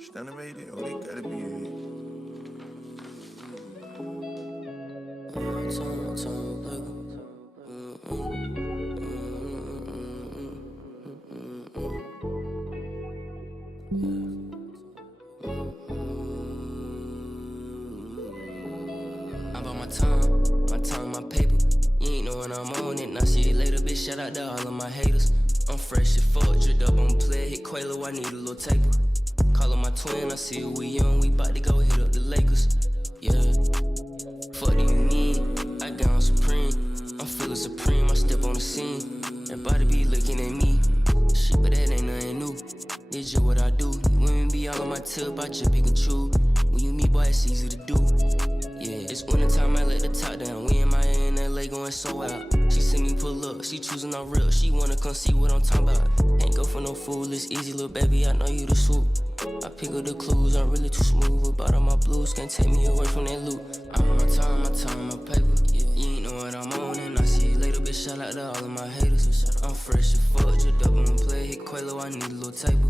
Stunner made it, oh, they gotta be it. I'm about my time, my paper. You ain't know when I'm on it. Now see you later, bitch. Shout out to all of my haters. I'm fresh as fuck, dripped up on play. Hit Quavo, I need a little taper. Callin' my twin, I see we young. We bout to go hit up the Lakers. Yeah. Fuck do you mean? I got on Supreme. I'm feeling supreme, I step on the scene. Everybody be looking at me. Shit, but that ain't nothing new. It's just what I do. Women be all on my tip, I just pick and choose. When you meet, boy, it's easy to do. Yeah, it's winter time, I let the top down. We in Miami and LA going so out. She see me pull up, she choosing all real. She wanna come see what I'm talking about. Ain't go for no fool, it's easy, little baby, I know you the swoop. I pick up the clues, I'm really too smooth. About all my blues, can't take me away from that loop. I'm on my time, my paper. Yeah, you ain't know what I'm on, and I see you later, bitch. Shout out to all of my haters. I'm fresh as fuck, dripped up on play. Hit Quavo, I need a little taper.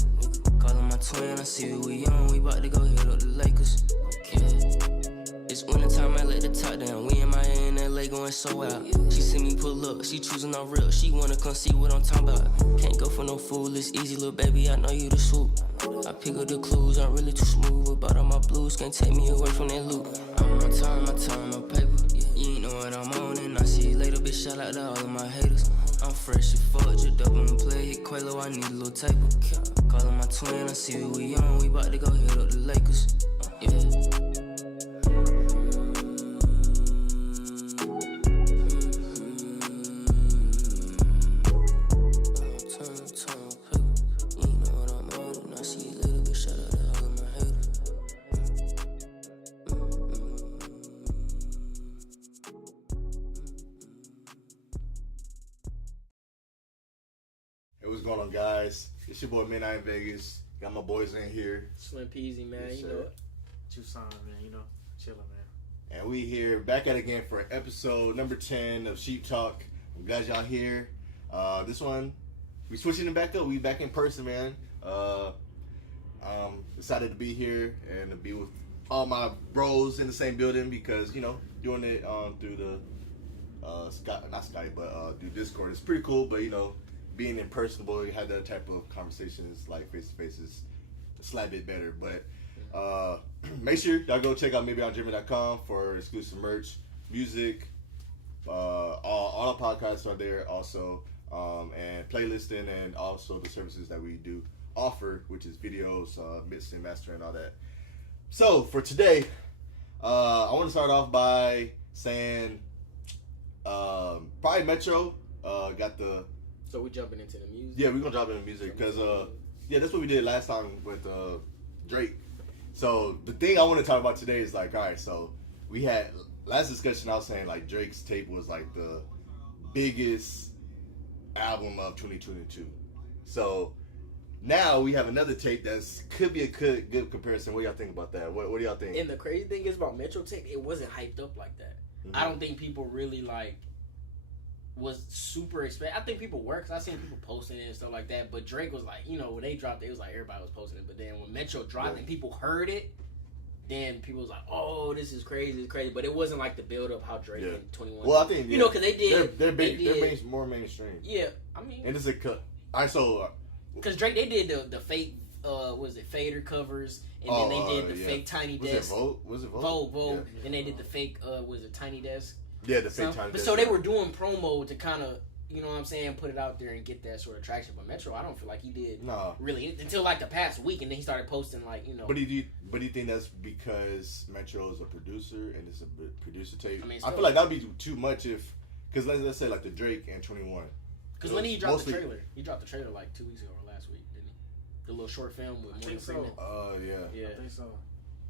Callin' my twin, I see we young. We bout to go hit up the Lakers. Yeah. It's winter time, I let the top down. We in Miami and LA going so out. She see me pull up, she choosing all real. She wanna come see what I'm talking about. Can't go for no fool, it's easy, little baby, I know you the swoop. I pick up the clues, I'm really too smooth. About all my blues, can't take me away from that loop. I'm on my time, my paper. You ain't know what I'm on, and I see you later, bitch. Shout out to all of my haters. I'm fresh as fuck, dripped up on play. Hit Quavo, I need a little taper. Callin' my twin, I see we young. We bout to go hit up the Lakers. Yeah. What's going on, guys? It's your boy Midnight in Vegas. Got my boys in here. Slim Peasy, man. Yes, you sir. know it. Tucson, man, chilling, man. And we here back at it again for episode number 10 of Sheep Talk. I'm glad y'all here. This one, we switching it back up. We back in person, man. Decided to be here and to be with all my bros in the same building because, you know, doing it through the through Discord. It's pretty cool, but, you know, being in personable, you have that type of conversations like face to face is a slight bit better. But make sure y'all go check out maybeonjimmy.com for exclusive merch, music, all the podcasts are there also, and playlisting, and also the services that we do offer, which is videos, mixing, mastering, all that. So for today, I want to start off by saying probably Metro got the. So we jumping into the music? Yeah, we're gonna drop into music because that's what we did last time with Drake. So the thing I want to talk about today is like, all right, so we had last discussion. I was saying like Drake's tape was like the biggest album of 2022. So now we have another tape that's could be a good comparison. What do y'all think about that? What do y'all think? And the crazy thing is about Metro tape, it wasn't hyped up like that. Mm-hmm. I don't think people really like was super expect. I think people were, because I seen people posting it and stuff like that. But Drake was like, you know, when they dropped it, it was like everybody was posting it. But then when Metro dropped and people heard it, then people was like, oh, this is crazy, it's crazy. But it wasn't like the build up how Drake and 21. Well, I think you know, because they did. They're big. They're more mainstream. Yeah, I mean, and it's a cut. All right, so because Drake, they did the fake was it Fader covers, and then they did the fake Tiny Desk. Was it Vogue? Vogue. Yeah. Then they did the fake was it Tiny Desk? Yeah, the fake Tiny But Desk. so they were doing promo to kind of, you know what I'm saying, put it out there and get that sort of traction. But Metro, I don't feel like he did really until like the past week, and then he started posting like, you know. But do you think that's because Metro is a producer and it's a producer tape? I mean, I feel like that'd be too much because let's say like the Drake and 21. Because when he dropped the trailer like 2 weeks ago or last week, didn't he? The little short film with Morgan Freeman. Yeah. I think so.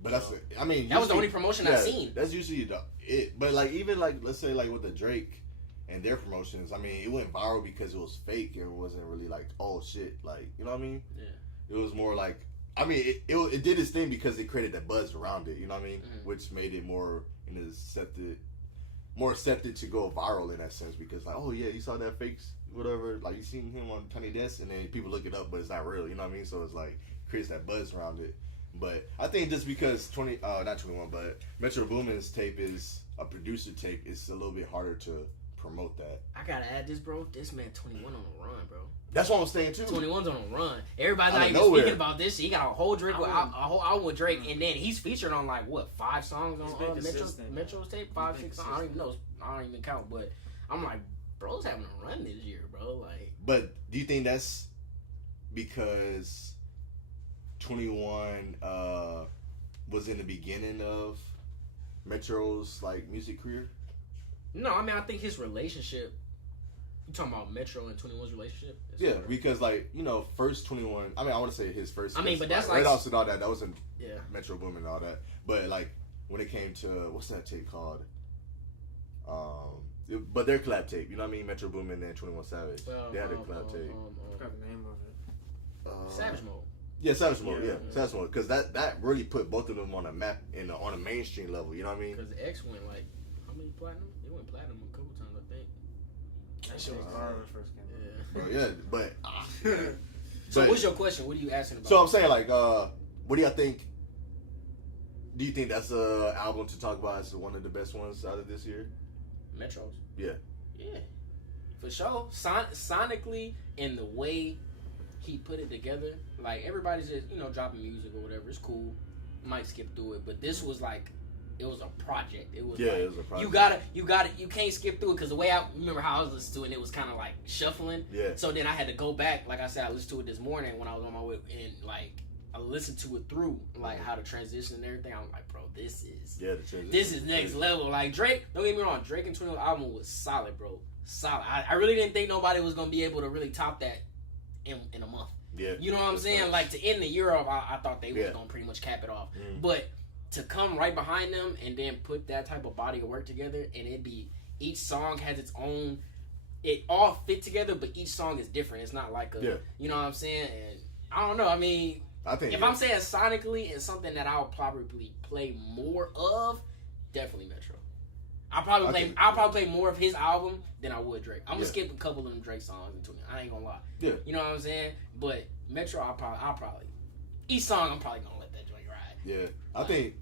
But that's, I mean, that was the only promotion I've seen. That's usually it. But like even like let's say like with the Drake and their promotions, I mean, it went viral because it was fake. It wasn't really like, oh shit, like, you know what I mean? Yeah. It was more like, I mean, it did its thing because it created that buzz around it. You know what I mean? Mm-hmm. Which made it more accepted to go viral in that sense because like, oh yeah, you saw that fake whatever, like you seen him on Tiny Desk, and then people look it up, but it's not real. You know what I mean? So it's like creates that buzz around it. But I think just because not 21, but Metro Boomin's tape is a producer tape, it's a little bit harder to promote that. I gotta add this, bro. This man 21 on the run, bro. That's what I'm saying too. 21's on a run. Everybody's Out not of even nowhere. speaking about this shit. He got a whole album with Drake, and then he's featured on like what 5 songs He's on been consistent. Metro's tape, 5, 6 songs. I don't even know. I don't even count. But I'm like, bro's having a run this year, bro. Like, But do you think that's because 21 was in the beginning of Metro's like music career? no, I mean I think his relationship. You talking about Metro and 21's relationship? Yeah, because like first 21. I mean, I want to say his first. I mean, but that's Red like- Ops and all that. That was in Yeah. Metro Boomin and all that. But like when it came to what's that tape called? But their collab tape. You know what I mean? Metro Boomin and 21 Savage. They had a collab tape. I forgot the name of it. Savage Mode. Yeah, Savage Mode. Yeah. Yeah, Savage Mode. Because that really put both of them on a map on a mainstream level. You know what I mean? Because X went like how many platinum? It went platinum a couple times, I think. That shit was hard when it first came out. Yeah. Bro, yeah, but So but- what's your question? What are you asking about? So I'm saying like, what do y'all think? Do you think that's a album to talk about as one of the best ones out of this year? Metros. Yeah. Yeah. For sure. Sonically and the way he put it together, like everybody's just, dropping music or whatever. It's cool. Might skip through it. But this was like, it was a project. It was Yeah, like, it was a project. you can't skip through it because the way I remember how I was listening to it, and it was kind of like shuffling. Yeah. So then I had to go back. Like I said, I listened to it this morning when I was on my way, and like I listened to it through, like how to transition and everything. I'm like, bro, this is Yeah, the transition. this is next level. Like Drake, don't get me wrong, Drake and 21 album was solid, bro. Solid. I really didn't think nobody was gonna be able to really top that in a month. Yeah. You know what I'm That's saying? nice. Like to end the year off, I thought they was Yeah. gonna pretty much cap it off. Mm. But to come right behind them and then put that type of body of work together, and it be each song has its own. It all fit together, but each song is different. It's not like a, Yeah. you know what I'm saying? And I don't know. I mean, I think if I'm saying sonically and something that I'll probably play more of, definitely Metro. I'll probably play more of his album than I would Drake. I'm gonna skip a couple of them Drake songs into it. I ain't gonna lie. Yeah. You know what I'm saying? But Metro, I'll probably each song I'm probably gonna let that joint ride. Yeah, I think.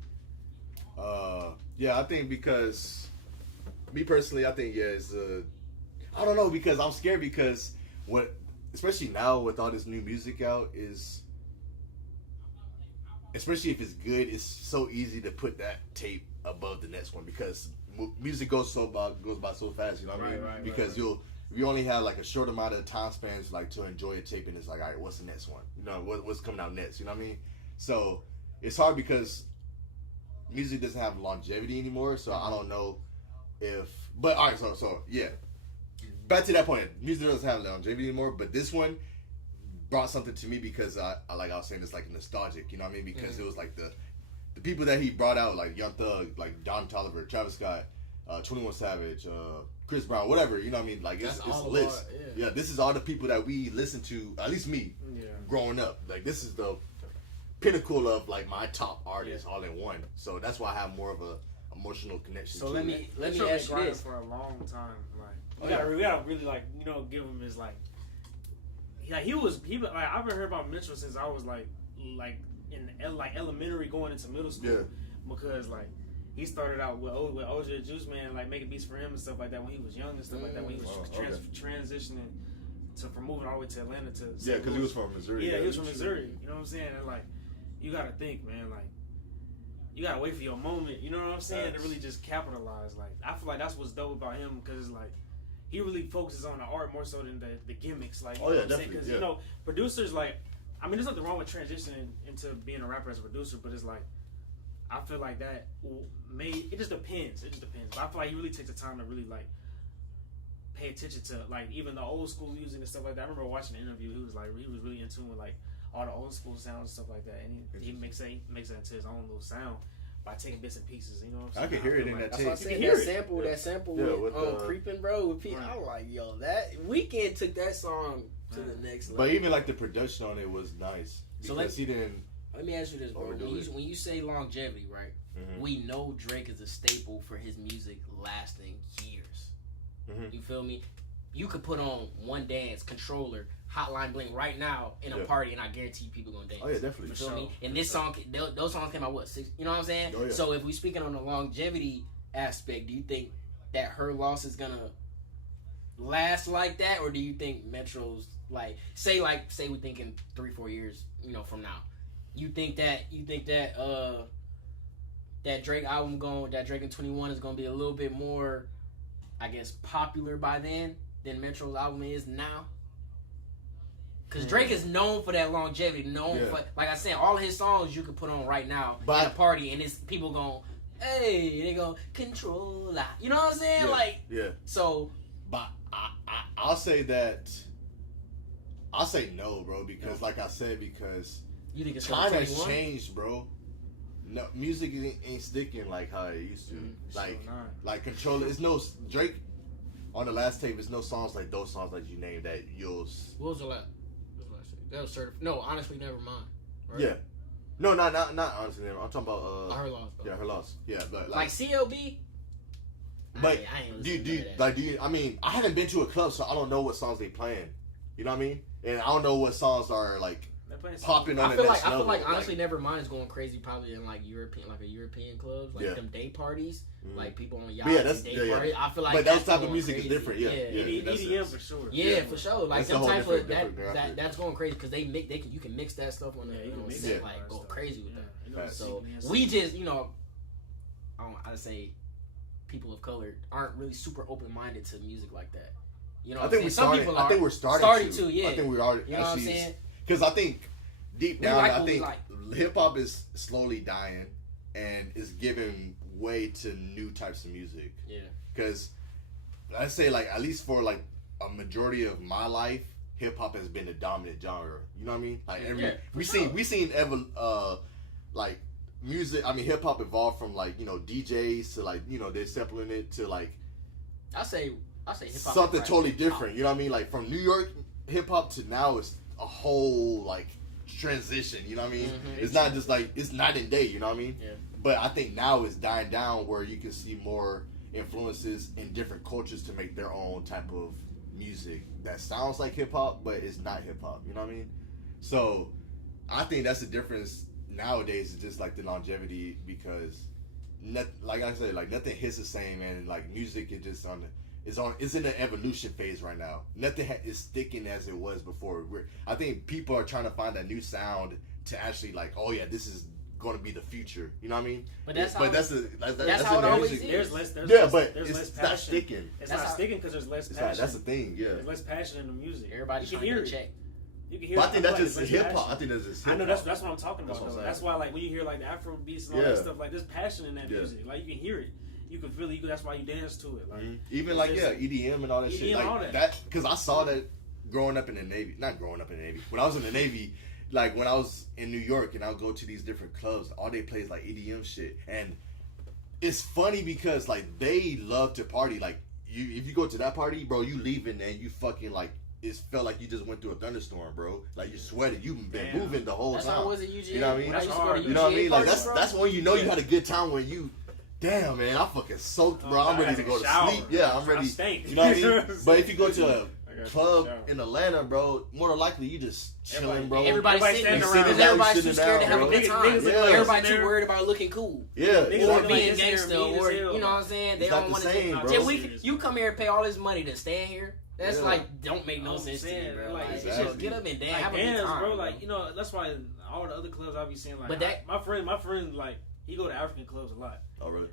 I think because me personally, I think it's I don't know because I'm scared because especially now with all this new music out is. Especially if it's good, it's so easy to put that tape above the next one because music goes by so fast. You know what I mean? Right, because you only have like a short amount of time spans like to enjoy a tape, and it's like, all right, what's the next one? You know, what's coming out next? You know what I mean? So it's hard because music doesn't have longevity anymore. So I don't know if. But all right, so yeah. Back to that point, music doesn't have longevity anymore. But this one brought something to me because I like I was saying, it's like nostalgic. You know what I mean? Because it was like the people that he brought out, like Young Thug, like Don Toliver, Travis Scott, 21 Savage, Chris Brown, whatever. You know what I mean? Like it's all a of list. our- Yeah, this is all the people that we listen to. At least me, Yeah. growing up. Like this is the pinnacle of like my top artists all in one. So that's why I have more of a emotional connection. So to let it. me Metro ask been you grinding this. for a long time. Like Oh, we gotta really like give him his like. Yeah, he like I've been heard about Mitchell since I was like in elementary going into middle school. Yeah. Because like he started out with OJ Juice Man like making beats for him and stuff like that when he was young and stuff like that when he was transitioning from moving all the way to Atlanta to Yeah, because he was from Missouri. he was from Missouri. You know what I'm saying? And like you gotta think, man, like you gotta wait for your moment. You know what I'm saying? To really just capitalize. Like I feel like that's what's dope about him because it's like he really focuses on the art more so than the gimmicks. Like, you know what I'm saying? definitely. Because producers like, I mean, there's nothing wrong with transitioning into being a rapper as a producer, but it's like I feel like that it just depends. It just depends. But I feel like he really takes the time to really like pay attention to like even the old school music and stuff like that. I remember watching an interview. He was really in tune with like all the old school sounds and stuff like that, and he makes it into his own little sound by taking bits and pieces. You know what I'm saying? I can hear it in feel that like- tape. That's what I You said. can hear That it. sample Yeah, with with Creeping, bro. With Pete. Right. I was like, yo, that Weeknd took that song to the next level. But even like the production on it was nice So because he didn't. Let me ask you this, bro. Overdo it. When you say longevity, right? Mhm. We know Drake is a staple for his music lasting years. Mhm. You feel me? you could put on One Dance, Controller, Hotline Bling right now in a party, and I guarantee you people gonna dance. Oh yeah, definitely. You feel me? And this song, those songs came out what 6? You know what I'm saying? Oh, yeah. So if we speaking on the longevity aspect, do you think that her loss is gonna last like that, or do you think Metro's say we thinking 3-4 years, from now, you think that that Drake album that Drake in 21 is gonna be a little bit more, I guess, popular by then than Metro's album is now? Because Drake is known for that longevity, for, like I said, all of his songs you could put on right now at a party, and it's people going, hey, they go, controller. You know what I'm saying? So. But I'll say no, bro, because like I said, because you think it's time has changed, bro. No, music ain't sticking like how it used to. Like Controller, it's no Drake on the last tape. It's no songs like those songs that you named that you'll. What was the last? That was certified. No, honestly, never mind. Right? Yeah. No, not honestly. Never. I'm talking about Her Loss. Yeah, Her Loss. Yeah, but like CLB. But do you? I mean, I haven't been to a club, so I don't know what songs they playing. You know what I mean? And I don't know what songs are like popping on the next level. I feel like honestly, Nevermind is going crazy probably in like European clubs, like them day parties, like people on yachts and day parties. I feel like, but that type of music is different. Yeah, EDM for sure. Yeah, for sure. Like some type of that's going crazy because you can mix that stuff on the set, like go crazy with that. So we just I say people of color aren't really super open minded to music like that. You know, I think we're starting to. Yeah, I think we are. You know what I'm saying? Because I think deep down, I think hip hop is slowly dying and is giving way to new types of music. Yeah. Because I say at least for a majority of my life, hip hop has been the dominant genre. You know what I mean? We seen music. I mean, hip hop evolved from DJs to they're sampling it to I say hip hop something totally different. You know what I mean? Like from New York hip hop to now is a whole transition. You know what I mean? Mm-hmm. It's not just it's night and day. You know what I mean? Yeah. But I think now it's dying down where you can see more influences in different cultures to make their own type of music that sounds like hip hop, but it's not hip hop. You know what I mean? So I think that's the difference nowadays. Is just the longevity because, like I said, nothing hits the same, and music is just it's in an evolution phase right now. Nothing is sticking as it was before. I think people are trying to find a new sound to actually oh yeah, this is going to be the future. You know what I mean? But that's how it always is. There's less it's not sticking. It's not sticking because there's less passion. That's the thing. Yeah, there's less passion in the music. Everybody's trying to get a check. You can hear. But I think that's just hip hop. I think that's just hip hop. I know that's what I'm talking about. That's why when you hear the Afro beats and all that stuff, there's passion in that music. You can hear it. You can feel it. That's why you dance to it. Even EDM and all that shit. That because I saw that growing up in the Navy. Not growing up in the Navy. When I was in the Navy, when I was in New York and I would go to these different clubs, all they play is EDM shit. And it's funny because they love to party. If you go to that party, bro, you leaving and you fucking it felt like you just went through a thundestorm, bro. You sweated. You've been moving the whole time. That's how it was at UGA. You know what I mean? That's hard. You know what I mean? That's when you know you had a good time when you. Damn, man, I fucking soaked, bro. I'm ready to go to sleep. Yeah, I'm ready. You know what I mean? But if you go to a club in Atlanta, bro, more than likely you just chilling, bro. Everybody's sitting around. Everybody's too scared to have a good time. Everybody too worried about looking cool. Yeah. Or being gangster, or you know what I'm saying? They don't want to. You come here and pay all this money to stand here. That's don't make no sense to me, bro. Just get up and dance, have a good time, bro. That's why all the other clubs I be seeing, but my friend, he go to African clubs a lot. Oh really?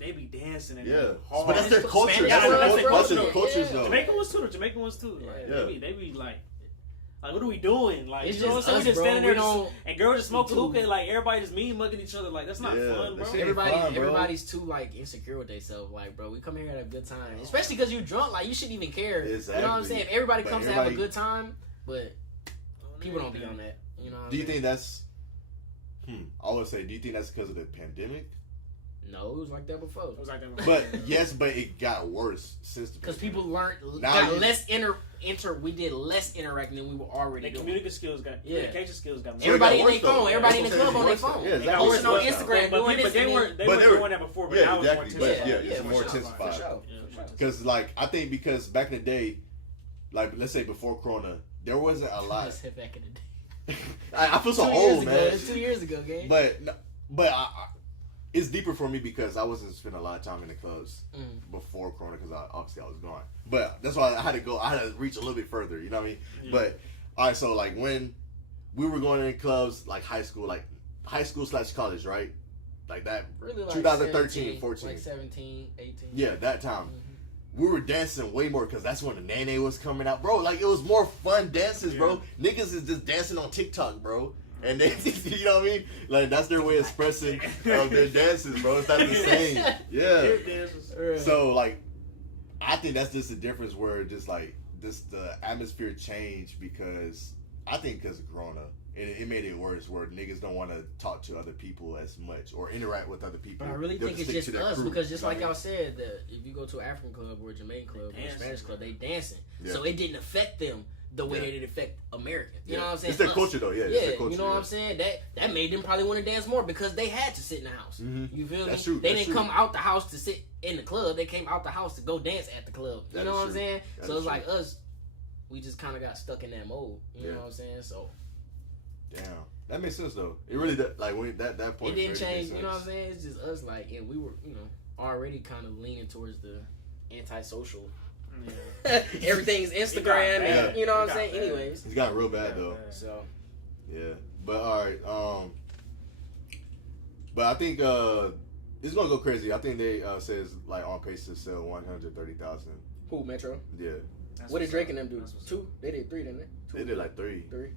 They be dancing and hard. But that's their culture. That's their cultures though. Jamaican ones too. They be what are we doing? It's you know what just I'm saying? We just standing there and girls just smoke hookah and everybody just mean mugging each other. That's not fun, bro. Everybody's too insecure with themselves. Bro, we come here at a good time, especially because you drunk. You shouldn't even care. Exactly. You know what I'm saying? Everybody comes to have a good time, but people don't be on that. You know? Do you think that's? I would say, do you think that's because of the pandemic? No, it was like that before. But yes, but it got worse since the because people learned less we did less interacting than we were already doing. Communication skills got everybody in their phone. Everybody in the club on their phone. Yeah, they posting on Instagram doing this. But they were doing that before. But now exactly. It's more intensified. For sure. Because like I think because back in the day, like let's say before Corona, there wasn't a lot. Let's hit back in the day. I feel so 2 years old, ago, man. 2 years ago, gang. But it's deeper for me because I wasn't spending a lot of time in the clubs before Corona because obviously I was gone. But that's why I had to go. I had to reach a little bit further. You know what I mean? Yeah. But all right, so like when we were going in clubs, like high school / college, right? Like that, really like 2013, 17, 14. like 17, 18. Yeah, that time. We were dancing way more because that's when the Nene was coming out. Bro, like, it was more fun dances, bro. Niggas is just dancing on TikTok, bro. And they, you know what I mean? Like, that's their way of expressing their dances, bro. It's not the same. Yeah. So, like, I think that's just the difference where just, like, the atmosphere changed because, I think because of Corona. It made it worse where niggas don't want to talk to other people as much or interact with other people. But I really think it's just us because just like y'all said, that if you go to an African club or a Jamaican club or a Spanish club, they dancing. Yeah. So it didn't affect them the way that it affect Americans. You know what I'm saying? It's their culture though, It's their culture, you know what I'm saying? That made them probably want to dance more because they had to sit in the house. Mm-hmm. You feel me? True. They didn't come out the house to sit in the club. They came out the house to go dance at the club. You know what I'm saying? So it's like us, we just kind of got stuck in that mode. You know what I'm saying? So. Damn. That makes sense though. It really does. Like when that point. It didn't change. You know what I'm saying? It's just us. Like, and we were, already kind of leaning towards the antisocial. Yeah. Everything's Instagram, and you know what I'm saying. Bad. Anyways, it's gotten real bad though. So. Yeah, but all right. But I think it's gonna go crazy. I think they says like on pace to sell 130,000. Who, Metro? Yeah. What did Drake and them do? 2? They did 3, didn't they? 2. They did like 3. 3.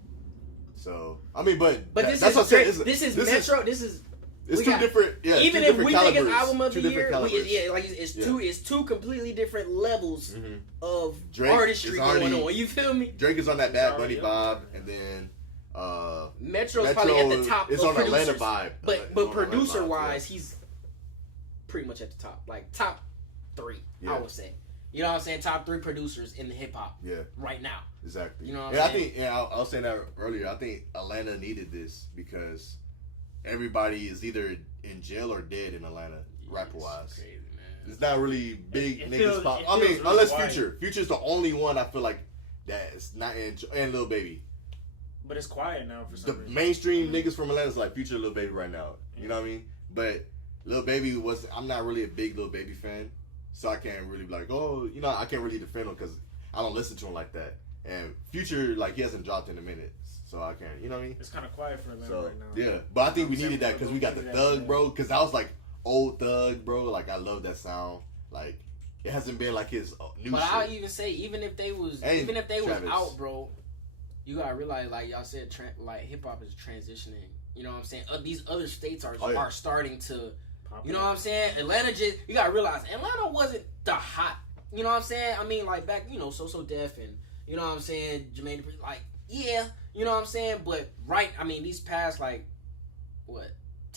So I mean, but this that's is what I'm saying. this is Metro. It's two different. Yeah, even if we think it's album of the year, it's two completely different levels of Drake artistry going on. You feel me? Drake is on that Bad Bunny vibe, and then Metro's probably at the top. It's of on producers. Atlanta vibe, but producer wise, he's pretty much at the top, like top 3. I would say. You know what I'm saying? Top 3 producers in the hip hop. Yeah. Right now. Exactly. You know what I'm saying? I was saying that earlier. I think Atlanta needed this because everybody is either in jail or dead in Atlanta, rapper wise. Crazy, man. It's not really big niggas pop. I mean, unless Future. Future's the only one I feel like that's not and Lil Baby. But it's quiet now for some reason. The mainstream niggas from Atlanta is like Future, Lil Baby right now. You know what I mean? But Lil Baby I'm not really a big Lil Baby fan. So I can't really be like, I can't really defend him because I don't listen to him like that. And Future, like, he hasn't dropped in a minute. So I can't, you know what I mean? It's kind of quiet for Atlanta right now. Yeah, but I think we needed that because we got the Thug, bro. Because I was like, old Thug, bro. Like, I love that sound. Like, it hasn't been like his new but shit. I'll even say, even if they was out, bro, you gotta realize, like y'all said, like, hip-hop is transitioning. You know what I'm saying? These other states are starting to... You know what I'm saying? Atlanta you gotta realize, Atlanta wasn't the hot, you know what I'm saying? I mean, like, back, So Def and, you know what I'm saying, Jermaine Dupri, like, yeah, you know what I'm saying? But, these past, 10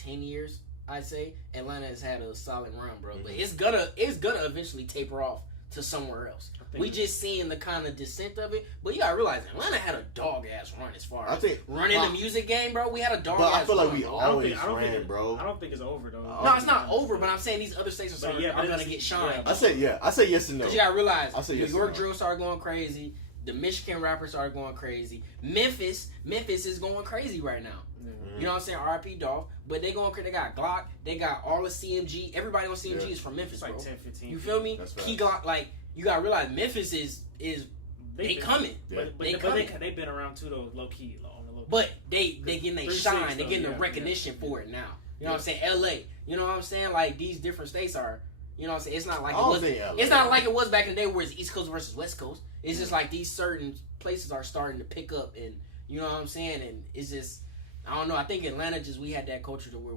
years, I'd say, Atlanta has had a solid run, bro. But it's gonna eventually taper off to somewhere else. We just seeing the kind of descent of it, but you gotta realize Atlanta had a dog ass run as far as running the music game, bro. We had a dog ass run. But I feel like we always ran, bro. I don't think it's over though. No, it's not over, but I'm saying these other states are gonna get shined. I say yes and no. You gotta realize New York drill started going crazy. The Michigan rappers started going crazy. Memphis is going crazy right now. Mm-hmm. You know what I'm saying? R.I.P. Dolph. But they got Glock. They got all of CMG. Everybody on CMG is from Memphis, it's bro. 10, 15. You feel me? Key Glock, you gotta realize Memphis is they coming. Yeah. But they've been around too though, low key. But they getting they shine. They getting the recognition for it now. You know what I'm saying? L.A. You know what I'm saying? Like, these different states are. You know what I'm saying? It's not like it's not like it was back in the day where it's East Coast versus West Coast. It's just like these certain places are starting to pick up, and you know what I'm saying? And it's just, I don't know. I think Atlanta we had that culture to where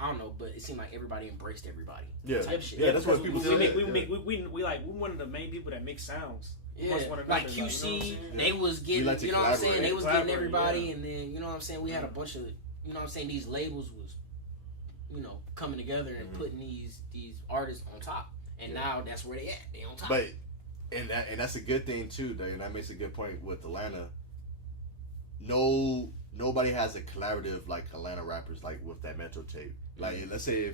I don't know, but it seemed like everybody embraced everybody. Yeah, type shit. Yeah, that's what people say. We one of the main people that make sounds. Yeah, like QC, they was getting, you know what I'm saying? They was getting everybody, and then, you know what I'm saying? We had a bunch of, you know what I'm saying? These labels was, coming together and putting these artists on top, and now that's where they at. They on top. But and that's a good thing too, and that makes a good point with Atlanta. Nobody has a collaborative like Atlanta rappers like with that Metro tape. Like, let's say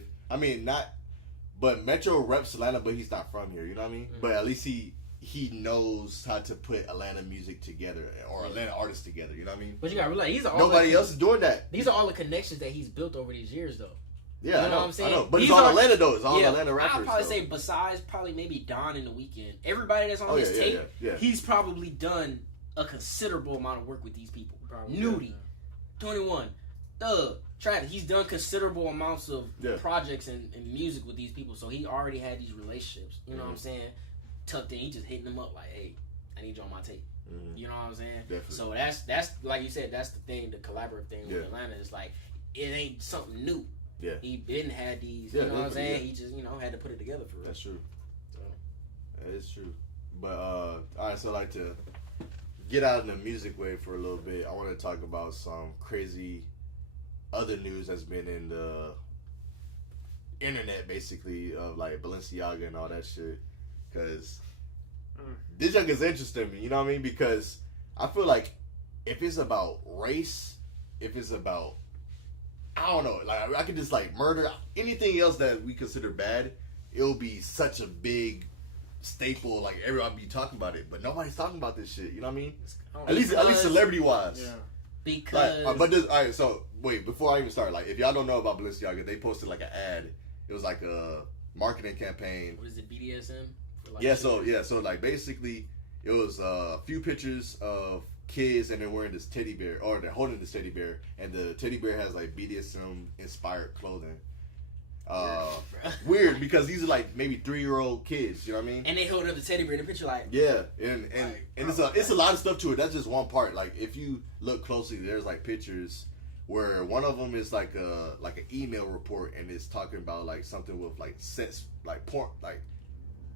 But Metro reps Atlanta, but he's not from here. You know what I mean? Mm-hmm. But at least he knows how to put Atlanta music together or Atlanta artists together. You know what I mean? But you gotta realize Nobody else is doing that. These are all the connections that he's built over these years, though. Yeah, You know what I'm saying? I know. But These it's all are- Atlanta though. It's all Atlanta rappers. I'd probably though. say besides probably maybe Don in the Weeknd, everybody that's on Oh, his yeah, tape, yeah. he's probably done a considerable amount of work with these people. Probably, Nudie, 21, Thug, Travis. He's done considerable amounts of Yeah. projects and music with these people, so he already had these relationships. You know what I'm Mm-hmm. saying? Tucked in, he just hitting them up like, "Hey, I need you on my tape." Mhm. You know what I'm saying? Definitely. So that's like you said, that's the thing, the collaborative thing with Yeah. Atlanta is like it ain't something new. Yeah. He been had these, Yeah, you know what I'm definitely, saying? He just, had to put it together for real. That's true. So. That is true. But all right, so like to get out in the music way for a little bit, I want to talk about some crazy other news that's been in the internet, basically, of like Balenciaga and all that shit. Because this junk is interesting to me, you know what I mean? Because I feel like if it's about race, if it's about, I don't know, like I could just like murder, anything else that we consider bad, it'll be such a big staple, like everyone be talking about it, but nobody's talking about this shit, you know what I mean? At least celebrity wise. Yeah. Because But this, all right, so wait, before I even start, like if y'all don't know about Balenciaga, they posted like an ad. It was like a marketing campaign. what is it, BDSM? For like So like basically it was a few pictures of kids and they're wearing this teddy bear, or they're holding this teddy bear, and the teddy bear has like BDSM inspired clothing. Weird, because these are like maybe 3-year-old kids, you know what I mean? And they hold up the teddy bear, the picture like, Yeah, and it's a lot of stuff to it. That's just one part. Like if you look closely, there's like pictures where one of them is like an email report, and it's talking about like something with like sex, like porn, like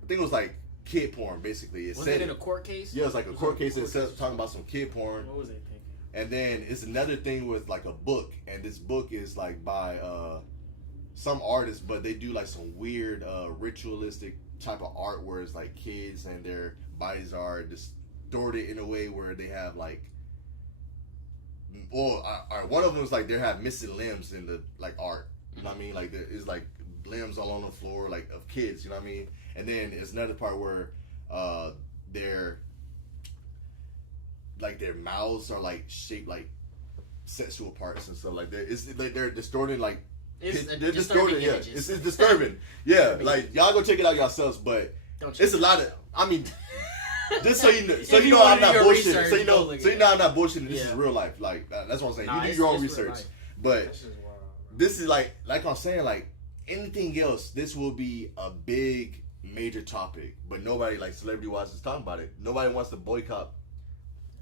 I think it was like kid porn, basically. was it in a court case? Yeah, it's like a court case that says talking about some kid porn. What was they thinking? And then it's another thing with like a book, and this book is like by some artist, but they do like some weird ritualistic type of art where it's like kids and their bodies are distorted in a way where they have like, one of them is like they have missing limbs in the like art. You know what I mean? Like there is like limbs all on the floor, like of kids. You know what I mean? And then it's another part where their mouths are like shaped like sexual parts and stuff like that. It's like they're distorted like. They're distorted, yeah. It's disturbing. Yeah, like y'all go check it out yourselves, but it's a lot of. I mean, just so you know, I'm not bullshitting. So you know I'm not bullshitting. This is real life. Like that's what I'm saying. You do your own research, but This is wild. this is like I'm saying, like anything else, this will be a big major topic, but nobody like celebrity wise is talking about it. Nobody wants to boycott.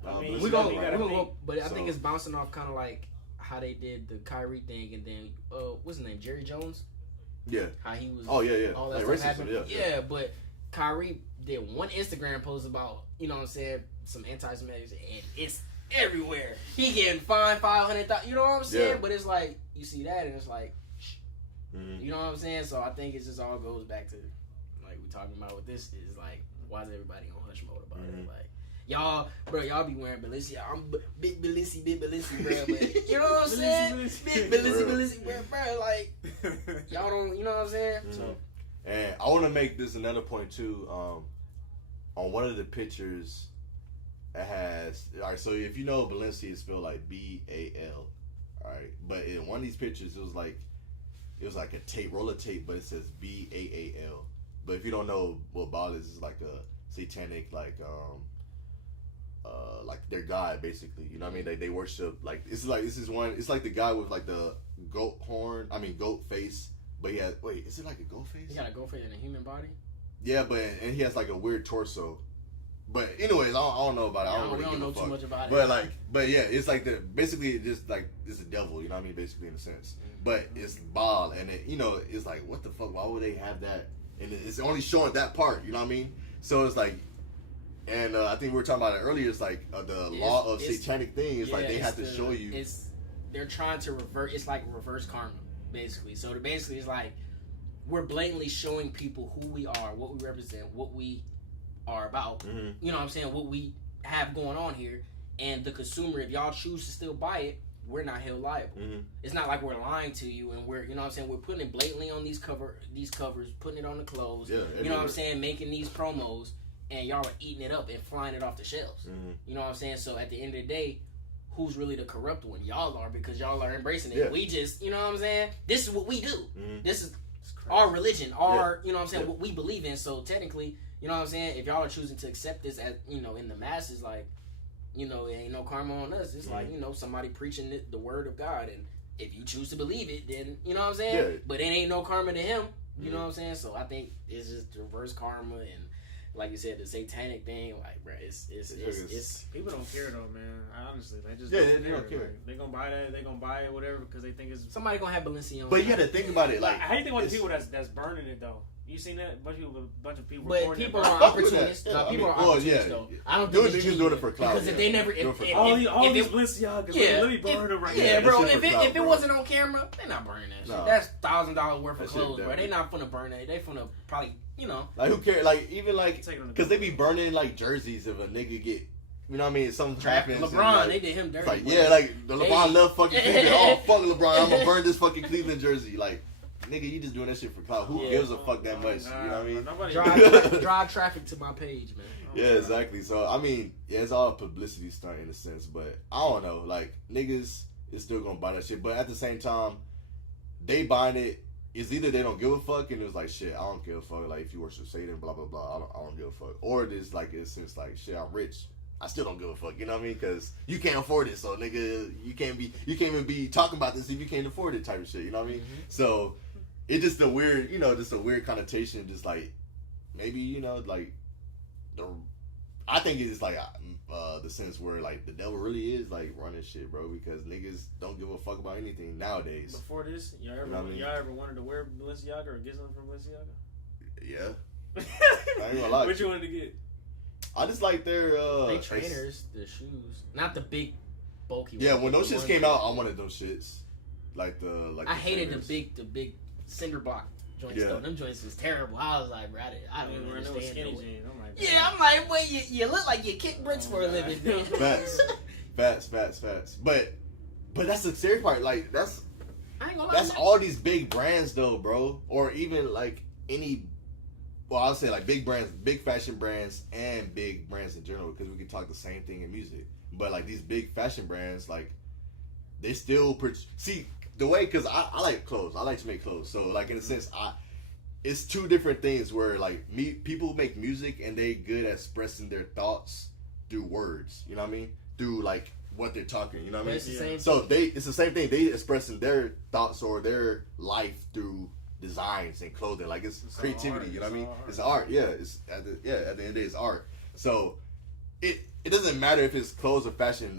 I mean, We're Balenciaga. gonna go, but I So- think it's bouncing off kind of like how they did the Kyrie thing, and then what's his name, Jerry Jones? Yeah. How he was. Oh yeah. All that Like stuff racism, happened. yeah. But Kyrie did one Instagram post about, you know what I'm saying, some anti-Semitic, and it's everywhere. He getting fined $500,000. You know what I'm saying? Yeah. But it's like you see that, and it's like, Mhm. you know what I'm saying? So I think it just all goes back to like we talking about with this is like, why is everybody on hush mode about it? Like y'all be wearing Balenciaga. I'm big Balenci, bro. But you know what I'm saying? Big Balenci, bro. Like y'all don't, you know what I'm saying? So. And I want to make this another point too. On one of the pictures, it has, all right. So if you know Balenci, it's spelled like BAL. All right, but in one of these pictures, it was like a tape, roll of tape, but it says BAAL. But if you don't know what Baal is, it's like a satanic like their god basically. You know what I mean? They worship like this is one. It's like the guy with like the goat face. But he has, wait, is it like a goat face? He got a goat face in a human body? Yeah, and he has like a weird torso. But anyways, I don't know about it. I don't really we don't give know a too fuck. much about But but yeah, it's like basically just like it's a devil, you know what I mean? Basically in a sense. But it's Baal, and it, it's like, what the fuck? Why would they have that? And it's only showing that part, you know what I mean? So it's like, and I think we were talking about it earlier. It's like the law of satanic thing is like they have to show you. They're trying to revert. It's like reverse karma, basically. So basically, it's like we're blatantly showing people who we are, what we represent, what we are about. Mm-hmm. You know what I'm saying? What we have going on here, and the consumer, if y'all choose to still buy it, we're not held liable. It's not like we're lying to you and we're, you know what I'm saying, we're putting it blatantly on these covers, putting it on the clothes. Yeah, you know what I'm saying, making these promos, and y'all are eating it up and flying it off the shelves. You know what I'm saying? So at the end of the day, who's really the corrupt one? Y'all are, because y'all are embracing it. Yeah. We just, you know what I'm saying? This is what we do. This is our religion, our, you know what I'm saying, what we believe in. So technically, you know what I'm saying, if y'all are choosing to accept this as, you know, in the masses, like, you know, it ain't no karma on us. It's like, you know, somebody preaching the word of God, and if you choose to believe it, then, you know what I'm saying? Yeah. But it ain't no karma to him. You know what I'm saying? So I think it's just reverse karma, and like you said, the satanic thing, like, bro, it's people don't care though, man. Honestly, they just they don't care. Like, they gonna buy that, they gonna buy it, whatever, because they think it's. somebody gonna have Balenciaga. But you got to think about it. Like, how do you think about the people that's burning it though? You seen that? A bunch of people. But people are fuck with opportunists. that. No, Yeah, people I are mean, well, opportunists yeah. though. I don't Dude, think niggas it's doing it genuine. for clout. Because if they never, Doing it for if, clout. all these it- Balenciagas. yeah, Let me burn them right yeah, now. bro. that shit If for it, clout, if it bro. wasn't on camera, they're not burning that shit. No. That's $1,000 worth That of shit clothes, bro. They definitely. not finna burn that. They finna probably, you know. Like, who cares? Like, even like, Take it on the because they be burning like jerseys if a nigga get, you know what I mean? Some trapping. LeBron, they did him dirty. It's like, but- yeah, like the LeBron Hey. love fucking Cleveland. Oh, fuck LeBron, I'm gonna burn this fucking Cleveland jersey. Like, nigga, you just doing that shit for clout. Who Yeah. gives a fuck that much? You know what I mean? Nobody. drive traffic to my page, man. Yeah, exactly. So I mean, yeah, it's all a publicity stunt in a sense, but I don't know. Like, niggas is still gonna buy that shit, but at the same time, they buying it. It's either they don't give a fuck and it's like, shit, I don't give a fuck. Like, if you worship Satan, blah blah blah, I don't give a fuck. Or it is like, it's just like, shit, I'm rich, I still don't give a fuck. You know what I mean? Because you can't afford it, so nigga, you can't even be talking about this if you can't afford it, type of shit. You know what I mean? So it's just a weird, you know, just a weird connotation. Just like, maybe, you know, like I think it's like the sense where like the devil really is like running shit, bro, because niggas don't give a fuck about anything nowadays. Before this, y'all ever, You know what I mean? y'all ever wanted to wear Balenciaga or get something from Balenciaga? Yeah, I ain't gonna lie. What you wanted to get? I just like their They trainers, the shoes, not the big bulky. Yeah, ones, when but those the shits ones came that- out, I wanted those shits. Like the I hated trainers. the big cinder block joints Yeah. though. Them joints was terrible. I was like, bro, I don't Wearing those understand. skinny the way- jeans. I'm like, Yeah, I'm like, boy, you look like you kick bricks for a living, man. Facts. But that's the scary part. Like that's I ain't gonna lie. That's man. all these big brands though, bro. Or even like any, well, I'll say like big brands, big fashion brands and big brands in general, because we can talk the same thing in music. But like these big fashion brands, like they still see the way, because I like clothes. I like to make clothes. So like in a sense, it's two different things where like people make music and they good at expressing their thoughts through words. You know what I mean? Through like what they're talking. You know what I mean? It's the same So it's the same thing. They expressing their thoughts or their life through designs and clothing. Like it's creativity. art. You know what I mean? It's all art. It's art. Yeah. It's at the end of the day, it's art. So it doesn't matter if it's clothes or fashion.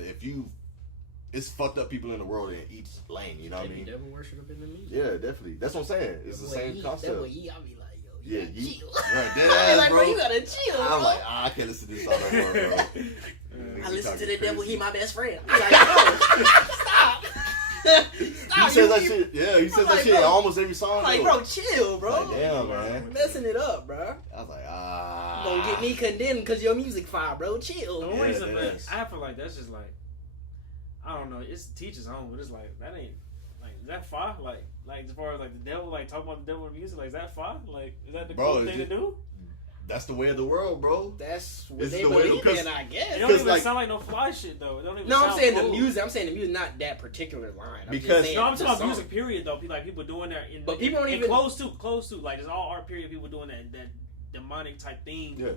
It's fucked up people in the world in each lane. You know what I They be mean? devil worship in the music. Yeah, definitely. That's what I'm saying. It's the same concept. That boy, I be like, yo, you Yeah, gotta yeet. chill. Right, dead I be ass, like, bro, bro. you gotta chill, bro. I'm like, I can't listen to this all no more, bro. I listen to the devil, he my best friend. I'm like, bro, stop. He Stop. says that shit. Yeah, he says I'm that like, shit in bro. almost every song. I'm like, though. bro, chill, bro. Like, damn, man. Messing it up, bro. I was like, Don't get me condemned because your music fire, bro. Chill. The Yeah, only reason, it man, is. I feel like that's just like, I don't know. It's teachers own, but it's like that ain't like is that fire? Like as far as like the devil, like talking about the devil in music, like is that fire? Like is that the Bro, cool is thing to it- do? That's the way of the world, bro. That's what It's they the way- believe because- in, I guess. It don't 'Cause, even like- sound like no fly shit though. It don't even. No, I'm sound saying cool. the music. I'm saying the music, not that particular line. I'm Because- just saying No, I'm the talking about song. music. Period though. Like people doing that. In, But people don't in even- close to. Like it's all art. Period. People doing that demonic type thing. Yeah.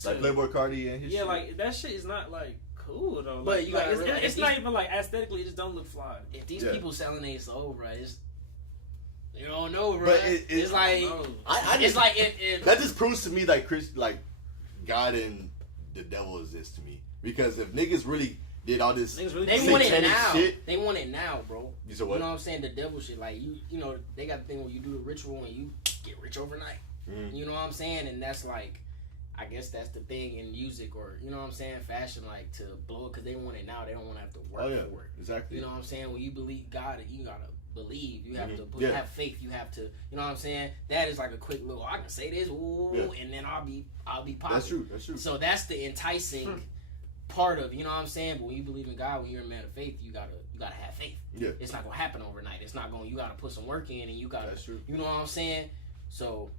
to- Like Playboy Cardi and his Yeah, shit. like that shit is not like cool though. But Like, you gotta like, realize it's these- not even like aesthetically. It just don't look fly. If these Yeah. people selling their soul, bro, it's you don't know, bro. But It's like I it's just, like if that just proves to me like God and the devil exist to me. Because if niggas really did all this, Niggas really they want it satanic now. shit. They want it now, bro. You said You what? know what I'm saying? The devil shit, like you know, they got the thing where you do the ritual and you get rich overnight. Mhm. You know what I'm saying? And that's like, I guess that's the thing in music or you know what I'm saying, fashion, like to blow it because they want it now. They don't want to have to work Oh yeah, for it. exactly. You know what I'm saying? When you believe God, you gotta believe. You have Mhm. to put, Yeah. have faith. You have to. You know what I'm saying? That is like a quick little. I can say this, ooh, Yeah. and then I'll be popular. That's true. That's true. So that's the enticing part of, you know what I'm saying? But when you believe in God, when you're a man of faith, you gotta have faith. Yeah. It's not gonna happen overnight. It's not gonna. You gotta put some work in, and you gotta. That's true. You know what I'm saying? So,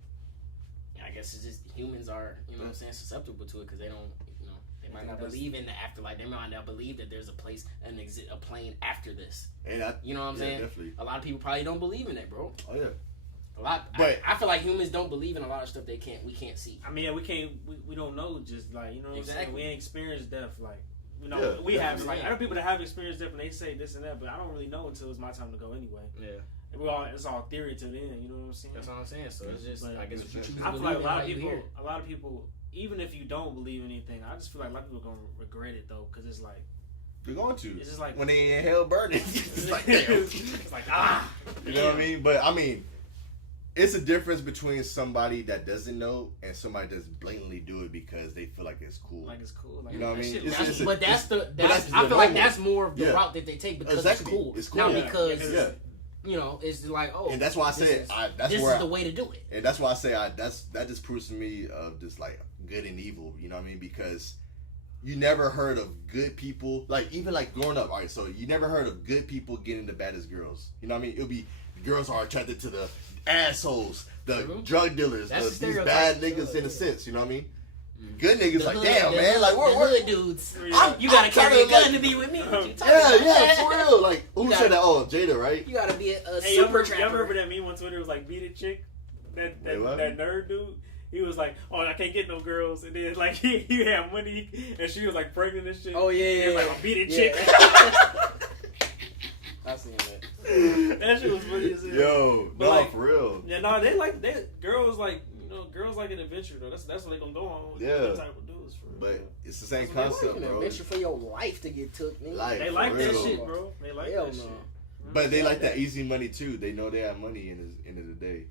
I guess it's just humans are, you know what I'm saying, susceptible to it because they don't, you know, they might not believe in the afterlife. They might not believe that there's a place, a plane after this. And You know what I'm saying? Definitely. A lot of people probably don't believe in that, bro. Oh yeah. A lot. But I feel like humans don't believe in a lot of stuff we can't see. I mean, yeah, we don't know, just like, you know what I'm saying? We ain't experienced death, like, you know, Yeah, we have, like, yeah. I know people that have experienced death and they say this and that, but I don't really know until it's my time to go anyway. Yeah. It's all theory to the end, you know what I'm saying? That's what I'm saying. So it's just, But I guess what you choose to I feel believe like in, a lot how you hear it. of people, even if you don't believe anything, I just feel like a lot of people are gonna regret it though, because it's like, they're going to. it's just like When they in hell burning. It's like, damn. it's like You know what I mean? But I mean, it's a difference between somebody that doesn't know and somebody that's blatantly do it because they feel like it's cool. Like it's cool. Like, You know what I that mean? shit- It's- But that's that's I the feel like normal. that's more of the Yeah. route that they take because Exactly. it's cool. It's cool. Not Yeah. because Yeah. you know, it's like, oh, And that's why I this said is- that's this where is the way to do it. and that's why I say that just proves to me of just like good and evil. You know what I mean? Because you never heard of good people, like even like growing up. All right, so you never heard of good people getting the baddest girls. You know what I mean? It'll be girls are attracted to the assholes, the True. drug dealers, That's these stereotype. bad niggas in a sense. You know what I mean? Good niggas like, damn the man, hood- like the we're hood dudes. I'm- You gotta I'm carry a tryna, gun like- to be with me. What you talking yeah, about? for real. Like who You said gotta- that? Oh, Jada, right? You gotta be a Hey, super y'all trapper. remember that meme on Twitter? It was like, beat a chick. That Wait, what? nerd dude. He was like, oh, I can't get no girls. And then like he had money and she was like pregnant and shit. Oh yeah, He yeah. was like, yeah. well, beat a Yeah. chick. I seen that. That shit was funny as hell. Yo, But, no, like, for real. Yeah, no, girls like, you know, girls like an adventure though. That's what they gonna go on. With Yeah. that type of dudes for real. But it's the same That's what they concept, like, an bro. adventure for your life to get took, nigga. Like, they for like that real. shit, bro. They like Hell that no. shit. But they like that easy money too. They know they have money in the end of the day.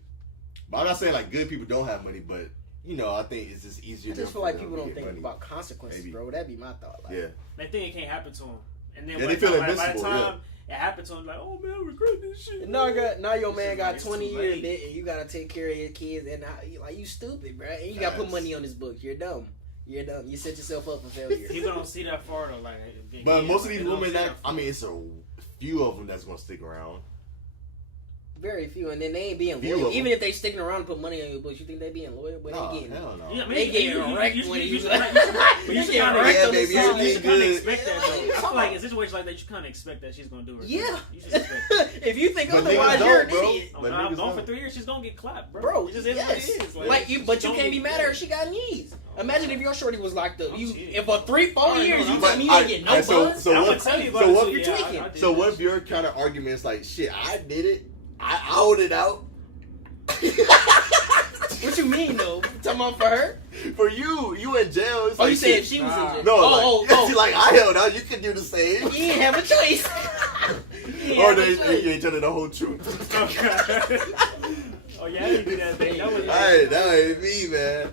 But I'm not saying like good people don't have money, but you know, I think it's just easier. I just feel for like them people to don't get think money. about consequences, Maybe. bro. That'd be my thought. Like, Yeah, They think it can't happen to them. And then Yeah, by they feel the time invincible, it happens to them, like, oh man, I regret this shit. Now your This man is got like, 20 it's too years late. debt and you gotta take care of your kids and you stupid, bro. And you gotta put Facts. money on this book. You're dumb. You're dumb. You set yourself up for failure. People don't see that far though. Like, but yeah, most of they these don't women see that far. I mean, it's a few of them that's gonna stick around. Very few, and then they ain't being Few of loyal. 'em. Even if they sticking around to put money on your books, you think they being loyal? But Nah, they getting hell no. Yeah, I mean, They getting wrecked you when should you- kind of wrecked on the baby, side. you you did kind of good. expect that Yeah, though. what you I feel talking like about? in situations like that, you kind of expect that she's gonna do it. Yeah. You should expect that. If you think But otherwise, niggas you're an don't, bro. idiot. Oh, But nah, I'm niggas gone for don't. 3 years. She's gonna get clapped, bro. Bro, it just is yes. what it is. Like you, but you don't can't be get mad at her. clapped. She got needs. Oh, Imagine wow. if your shorty was locked up. Oh, You, shit. if for 3-4 I years know, you but tell me you ain't get no buzz. so I'm what? gonna tell you about So it, what? so If yeah, you I did so that what if shit. your counter argument is like, shit, I did it. I owed it out. What you mean though? Talking about for her? For you in jail. It's Oh, like, you said shit. she was Nah. in jail. No, oh, like I held out. You could do the same. You didn't have a choice. You ain't Or have a they choice. you ain't telling the whole truth. Oh yeah, I didn't do that thing. That was Hey, that ain't me, man.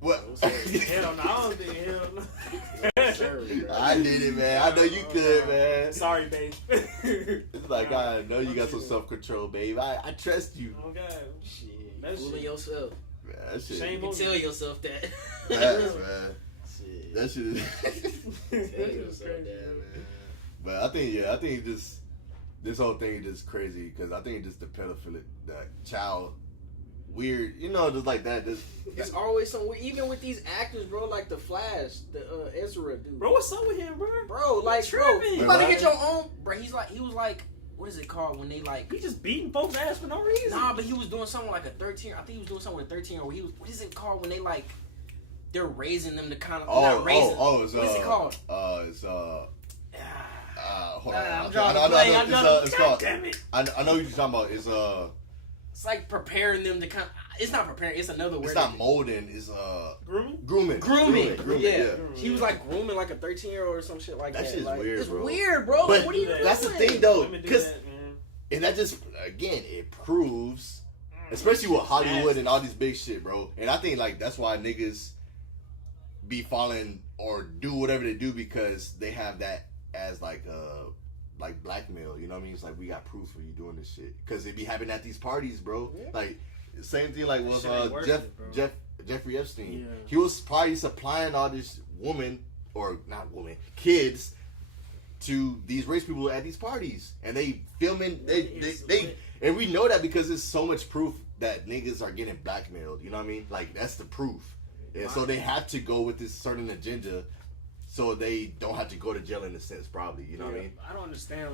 What? hell no, I don't think hell no. I did it, man. I know you could, man. Sorry, babe. It's like I know you got some self control, babe. I trust you. Oh god, Shit, That fooling shit- yourself. Man, that shit. Shame You on can tell yourself that. Facts, man. Shit. That shit is. Tell yourself that, man. But I think just this whole thing is just crazy because I think just the pedophilic, the child, weird, you know, just like that. Just It's always somewhere, even with these actors, bro, like the Flash, the Ezra dude. Bro, what's up with him, bro? Bro, like, bro, tripping. you about to Wait, get your own, bro. He was like, what is it called when they like? He just beating folks' ass for no reason. Nah, but he was doing something like a 13. I think he was doing something with a 13 or he was. What is it called when they like? They're raising them to kind of not raising. it's what is it called? It's Ah, hold on. I'm I drawing know, a blank, I'm it's, drawing- it's God called. damn it. I know what you're talking about. it's like preparing them to kind. It's not preparing. It's another word. It's not molding. It's Grooming? grooming. Grooming. Yeah. Grooming. He was like grooming like a 13-year-old or some shit like That that. shit's like, weird, it's bro. weird, bro. But Like, what are you doing? that's the thing, though, Women do because that, man. and that just again it proves, especially with Hollywood and all these big shit, bro. And I think like that's why niggas be falling or do whatever they do because they have that as like blackmail. You know what I mean? It's like we got proof for you doing this shit because it be happening at these parties, bro. Yeah. Like same thing like That with shit ain't worth it, bro. Jeffrey Epstein. Yeah. He was probably supplying all this woman or not women, kids to these race people at these parties, and they filming. They and we know that because there's so much proof that niggas are getting blackmailed. You know what I mean? Like that's the proof. And so they have to go with this certain agenda, so they don't have to go to jail in a sense. Probably, you know what I mean? I don't understand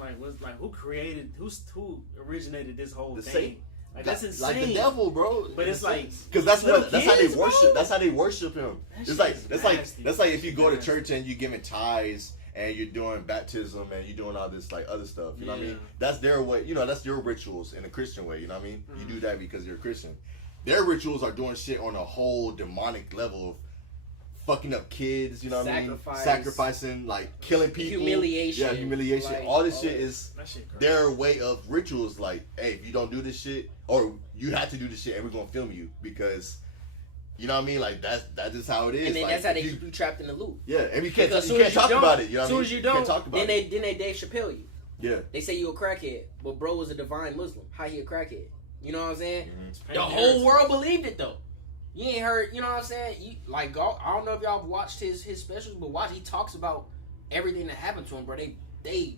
who originated this whole The thing. same. Like that's insane. Like the devil, bro. But it's like because that's how they kids, worship. bro. That's how they worship him. That It's like shit is that's like nasty. that's like if you go to Nasty. church and you're giving tithes and you're doing baptism and you're doing all this like other stuff. You know what I mean? Yeah. That's their way. You know, that's your rituals in a Christian way. You know what I mean? You do that because you're a Christian. Their rituals are doing shit on a whole demonic level of fucking up kids. You know what I mean? Sacrificing, like killing people, Humiliation. Yeah, humiliation. Like, all this all shit that. is that shit crazy. their way of rituals. Like, hey, if you don't do this shit, or you have to do this shit, and we're gonna film you because, you know what I mean? Like that is how it is. And then like, that's how they if keep you trapped in the loop. Yeah, and you can't, Because you can't talk about it. You know as what I soon mean? as you You don't, can't talk about then it. they Dave Chappelle you. Yeah, They say you a crackhead, but bro was a divine Muslim. How he a crackhead? You know what I'm saying? Mm-hmm. The whole world believed it though. You ain't heard, you know what I'm saying? I don't know if y'all watched his specials, but watch, he talks about everything that happened to him, bro. They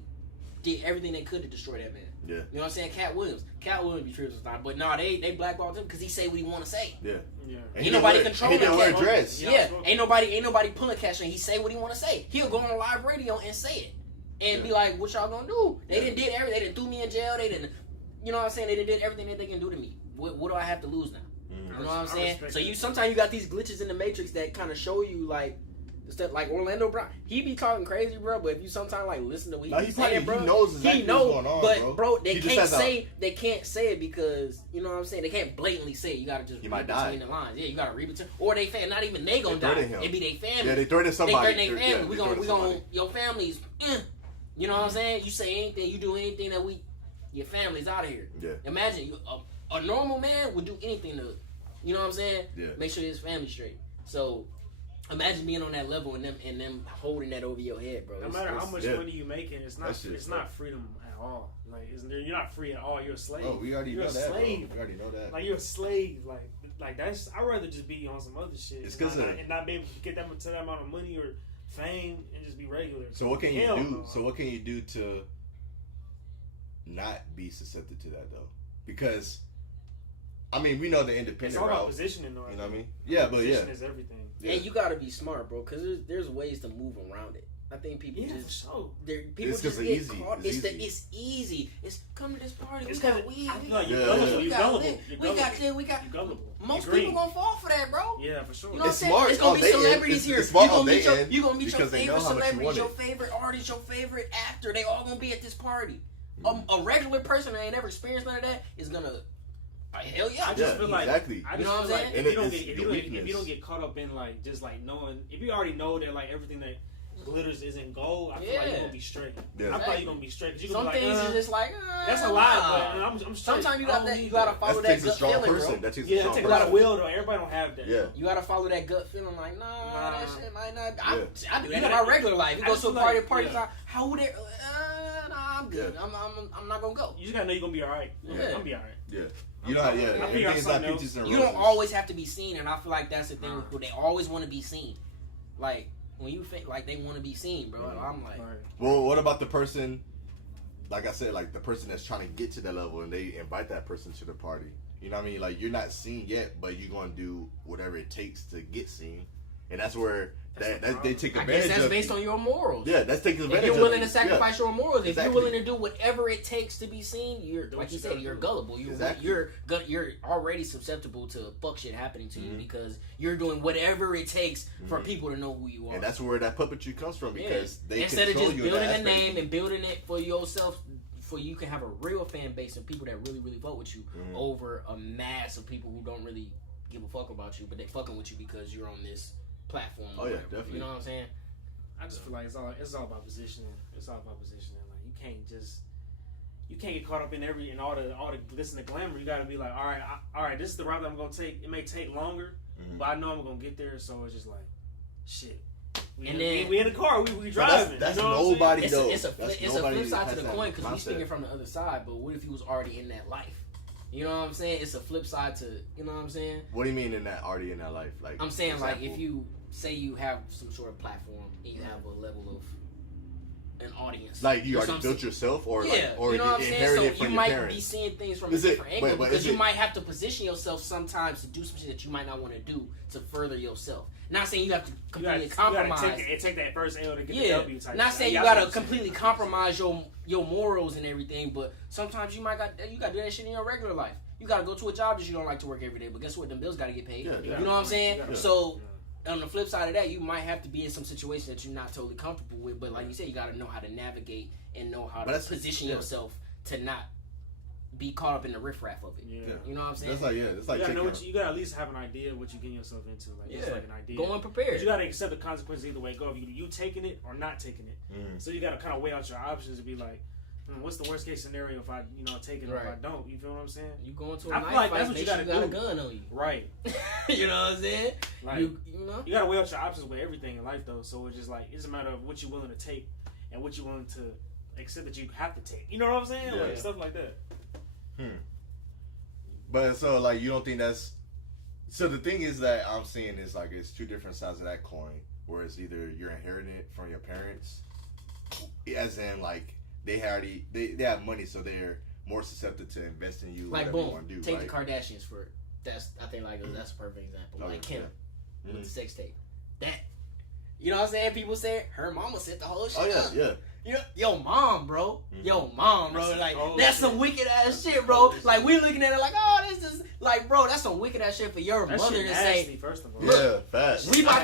did everything they could to destroy that man. yeah, You know what I'm saying? Cat Williams be tripping sometimes, but nah, they blackballed him because he say what he want to say. yeah. Yeah. And Ain't nobody he controlling didn't wear a that. dress. Yeah, Yeah, I spoke- ain't nobody pulling cash and he say what he want to say. He'll go on live radio and say it and be like, "What y'all gonna do?" They didn't did everything. They didn't threw me in jail. They didn't, you know what I'm saying? They did everything that they can do to me. What do I have to lose now? You know what I'm I saying? respect So that. sometimes you got these glitches in the matrix that kind of show you like the stuff like Orlando Brown. He be talking crazy, bro. But if you sometimes like listen to what he No, be he probably- saying, bro, he knows exactly what's going on, but bro. they He just can't has a- say they can't say it because you know what I'm saying. They can't blatantly say it. You gotta just He read might between die. the lines. Yeah, you gotta read between. Or they fan. Not even they gonna They die. threaten him. It be they family. Yeah, they threaten They somebody. threaten their Yeah, family. they we threaten gonna somebody. your families. You know what I'm saying? You say anything, you do anything that your family's out of here. Yeah. Imagine a normal man would do anything to, you know what I'm saying? Yeah. Make sure his family's straight. So imagine being on that level and them holding that over your head, bro. No matter how much yeah. money you making, it's not That shit is not freedom at all. Like you're not free at all. You're a slave. Oh, we already you're know a that. Bro. slave. We already know that. Like you're a slave. Like that's. I'd rather just be on some other shit. It's and 'cause not, of- and not be able to get that to that amount of money or fame and just be regular. So what can you Hell do? no. So what can you do to not be susceptible to that though? Because I mean, we know the It's independent all about route. positioning, though. You know what I mean? Yeah, but yeah. Position is everything. Yeah. And you gotta be smart, bro, because there's ways to move around it. I think people Yeah, for just sure. people It's just 'cause get it's easy. caught. It's It's easy. It's come to this party. It's we got 'cause weed. I We feel got like you're Yeah, gullible. yeah. You're we got gullible. lit. You're We gullible. got we got. You're gullible. Most You're green. people gonna fall for that, bro. Yeah, for sure. You know what I'm It's saying? smart It's gonna on be their end. celebrities here. It's smart You gonna on meet their your end you gonna meet your because they know favorite how much you celebrity, want your it. favorite artist, your favorite actor. They all gonna be at this party. Mm-hmm. A regular person that ain't never experienced none of that is gonna. Hell yeah. I just Yeah, feel like exactly. I just You know what feel I'm like saying? if you don't And get it's if the you, don't, if you weakness. don't get caught up in like just like knowing if you already know that like everything that glitters isn't gold, I feel like Yeah. you're gonna be straight. Yeah. I feel like you're gonna be straight. 'Cause you Some gonna be things like, is just like that's a lie, nah. but I'm straight. Sometimes you I got don't that. need You gotta that. follow That that takes a gut strong feeling, person. bro. That takes a Yeah, it strong takes a lot of person. will though. Everybody don't have that. Yeah. You gotta follow that gut feeling, like nah, that shit might not. I do You that in gotta- my regular life. You I go just to a feel party, like- party yeah. time. How would it? Nah, I'm good. Yeah. I'm not gonna go. You just gotta know you're gonna be alright. Yeah. I'm gonna be alright. Yeah. You know how, yeah. I figure out Everything's not something peaches and You roses. don't always have to be seen, and I feel like that's the thing. Nah. With they always want to be seen. Like when you think like they want to be seen, bro. I'm like, Alright. Well, what about the person, like I said, like the person that's trying to get to that level and they invite that person to the party? You know what I mean? Like you're not seen yet, but you're going to do whatever it takes to get seen. And that's where That's the they problem. take I advantage guess that's of based you. on your morals. Yeah, that's taking advantage If of you're willing you. to sacrifice your morals, if Exactly. you're willing to do whatever it takes to be seen, you're Do like what you you said, gotta you're do. gullible. Exactly. You're already susceptible to fuck shit happening to you Mhm. because you're doing whatever it takes for Mhm. people to know who you are. And that's where that puppetry comes from because they instead of control just you in building that a aspect. name and building it for yourself, for you can have a real fan base and people that really really fuck with you Mhm. over a mass of people who don't really give a fuck about you, but they fucking with you because you're on this platform. Oh, or yeah, whatever. definitely. You know what I'm saying? I just feel like it's all about positioning. It's all about positioning. Like you can't get caught up in all the glitz and the glamour. You got to be like, all right, this is the route that I'm gonna take. It may take longer, Mhm. but I know I'm gonna get there. So it's just like, shit. We And in, then- we in the car. We But driving. that's you know what I'm saying? nobody It's though. a, it's a, That's it's a nobody flip side has to the that coin because we mindset. speaking from the other side. But what if he was already in that life? You know what I'm saying? It's a flip side to, you know what I'm saying? What do you mean in that already in that life? Like I'm saying for like example, if you say you have some sort of platform and you have a level of an audience. Like you or already something. built yourself, or Yeah, like, or you know what I'm saying? inherited So it from you your might parents. be seeing things from Is a it- different angle but because is you it- might have to position yourself sometimes to do some shit that you might not want to do to further yourself. Not saying you have to completely compromise. You gotta take that first L to get the Yeah, W type. not shit. saying you That's gotta what I'm saying. completely compromise your morals and everything, but sometimes you gotta do that shit in your regular life. You gotta go to a job that you don't like to work every day, but guess what? Them bills gotta get paid. Yeah, you know what I'm saying? Yeah. So on the flip side of that, you might have to be in some situation that you're not totally comfortable with, but like you said, you gotta know how to navigate and know how But to that's- position yeah. yourself to not be caught up in the riffraff of it. Yeah. You know what I'm saying? That's like it's like You gotta know taking. what you gotta at least have an idea of what you're getting yourself into. Like just Yeah. like an idea. Go But unprepared. you gotta accept the consequences either way. Go you taking it or not taking it. Mhm. So you gotta kind of weigh out your options and be like, what's the worst case scenario if I take it or if I Right. don't? You feel what I'm saying? You going to a I knife feel like fight, that's what make you sure gotta you got a do. gun on you. Right. You know what I'm saying? Like You know? you gotta weigh out your options with everything in life though. So it's just like it's a matter of what you're willing to take and what you're willing to accept that you have to take. You know what I'm saying? Yeah. Like stuff like that. But so like you don't think that's so the thing is that I'm seeing is like it's two different sides of that coin, where it's either you're inheriting it from your parents, as in like they have money, so they're more susceptible to invest in you, Like whatever you boom, want to do. take right? the Kardashians for that's I think like that's a perfect example. Okay, Like Kim yeah. with the sex tape. That you know what I'm saying? People say her mama set the whole shit Oh yeah, up. yeah. You know, yo mom, bro. Yo mom, bro. That's Like some cold that's shit. some wicked ass shit, bro. Like we looking at it like, oh, this is like, bro, that's some wicked ass shit for your That mother shit to nasty, say. first of all. Yeah, fast. We about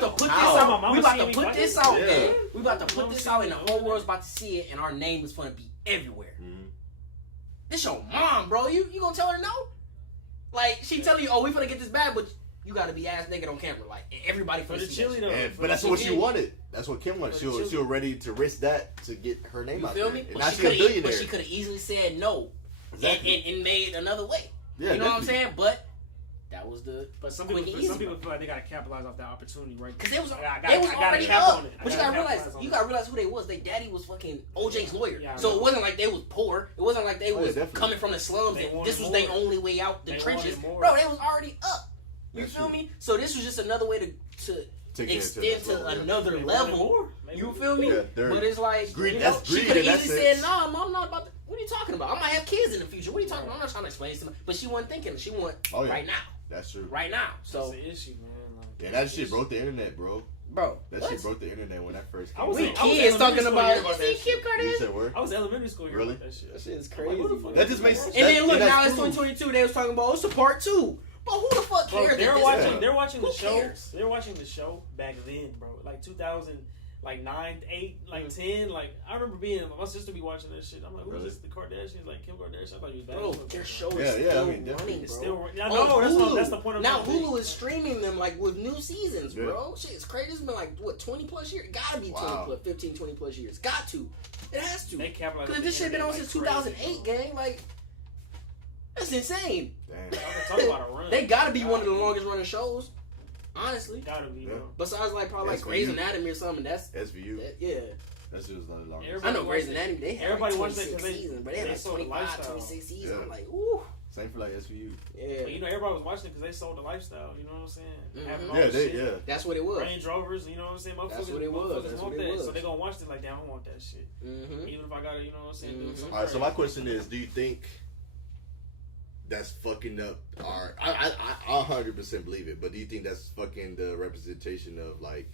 to put this How? out. We about to put this out, Yeah. man. We about to put Mama this see out, me and the over whole there. world's about to see it, and our name is gonna be everywhere. Mhm. This your mom, bro. You gonna tell her no? Like she telling you, oh, we finna get this bad, but you gotta be ass naked on camera. Like everybody For finna the see chili that though. And, For but that's the what she chili. wanted. That's what Kim wanted. For the chili. She was ready to risk that to get her name You out feel there. me? And But now she she's a could billionaire. have easily said no Exactly. and made another way. Yeah, you know what I'm definitely. saying? But that was the But some quick people, and easy some people one. feel like they gotta capitalize off that opportunity, right? Because they was I they was gotta already cap up. on it. I But you gotta gotta realize capitalize on you it. gotta realize who they was. Their daddy was fucking OJ's lawyer. Yeah, I So know. it wasn't like they was poor. It wasn't like they Oh, yeah, was definitely. coming from the slums They and wanted this was more. their only way out the They trenches. wanted more. Bro, they was already up. You That's feel true. me? So this was just another way to Take it extend the next to level, yeah. another They wanted level. more. They You wanted feel me? Yeah, they're- But it's like Greed- you that's know, she greed could in have that easily said, sense. "Nah, mom, I'm not about to." What are you talking about? I might have kids in the future. What are you talking about? I'm not trying to explain it to them. But she wasn't thinking. She want Oh, yeah. right now, That's true. right now. That's So, the issue, man. Like, Yeah, that shit broke the internet, bro. bro, That what? shit broke the internet when that first I came was out. We in- kids elementary talking school about. hearing You about see that Kim shit. You Kardashian? said where? I was in elementary school hearing Really? about that shit. That shit is I'm like, who the crazy. fuck That is just this makes- world? And then look, And that's now it's true. 2022. They was talking about it's a part 2. But who the fuck Bro, cares? they're that watching. this- They're watching the Who show. cares? They're watching the show back then, bro. Like 2000, like 9, 8, like 10. Like I remember being my sister be watching that shit. I'm like, who's Really? this? The Kardashians, like Kim Kardashian. I thought you was bad. Bro, their show is Yeah, yeah, still I mean, definitely. running, It's bro. still. I On know. Hulu. That's the point of Now the Hulu is streaming them like with new seasons, Yeah. bro. Shit, it's crazy. It's been like what 20 plus years. Gotta be 20 Wow. plus, 15, 20 plus years. Got to. It has to. They capitalize. Because this shit been on since 2008, gang. Like that's insane. Damn. Talk about a run. They gotta be one of the longest running shows. Honestly, Gotta be, bro. besides like probably like That's Grey's for you. Anatomy or something. That's SVU. yeah. That shit was like long. Everybody I know Grey's watched it. Anatomy. They had Everybody like watched it 26 'cause they- seasons, but they had they like sold the 25, lifestyle. 26 seasons. Yeah. I'm like, ooh, Same for like SVU. yeah. But, you know, everybody was watching it because they sold the lifestyle. You know what I'm saying? Mhm. Having all Yeah, this they shit. yeah. That's what it was. Range Rovers, you know what I'm saying? Motherfuckers, That's what it was. motherfuckers That's want what it that. was. So they gonna watch it like, damn, I want that shit. Mm-hmm. Even if I gotta, you know what I'm saying, do Mhm. something. All right, so my crazy. question is, do you think that's fucking up our? I 100% believe it, but do you think that's fucking the representation of like?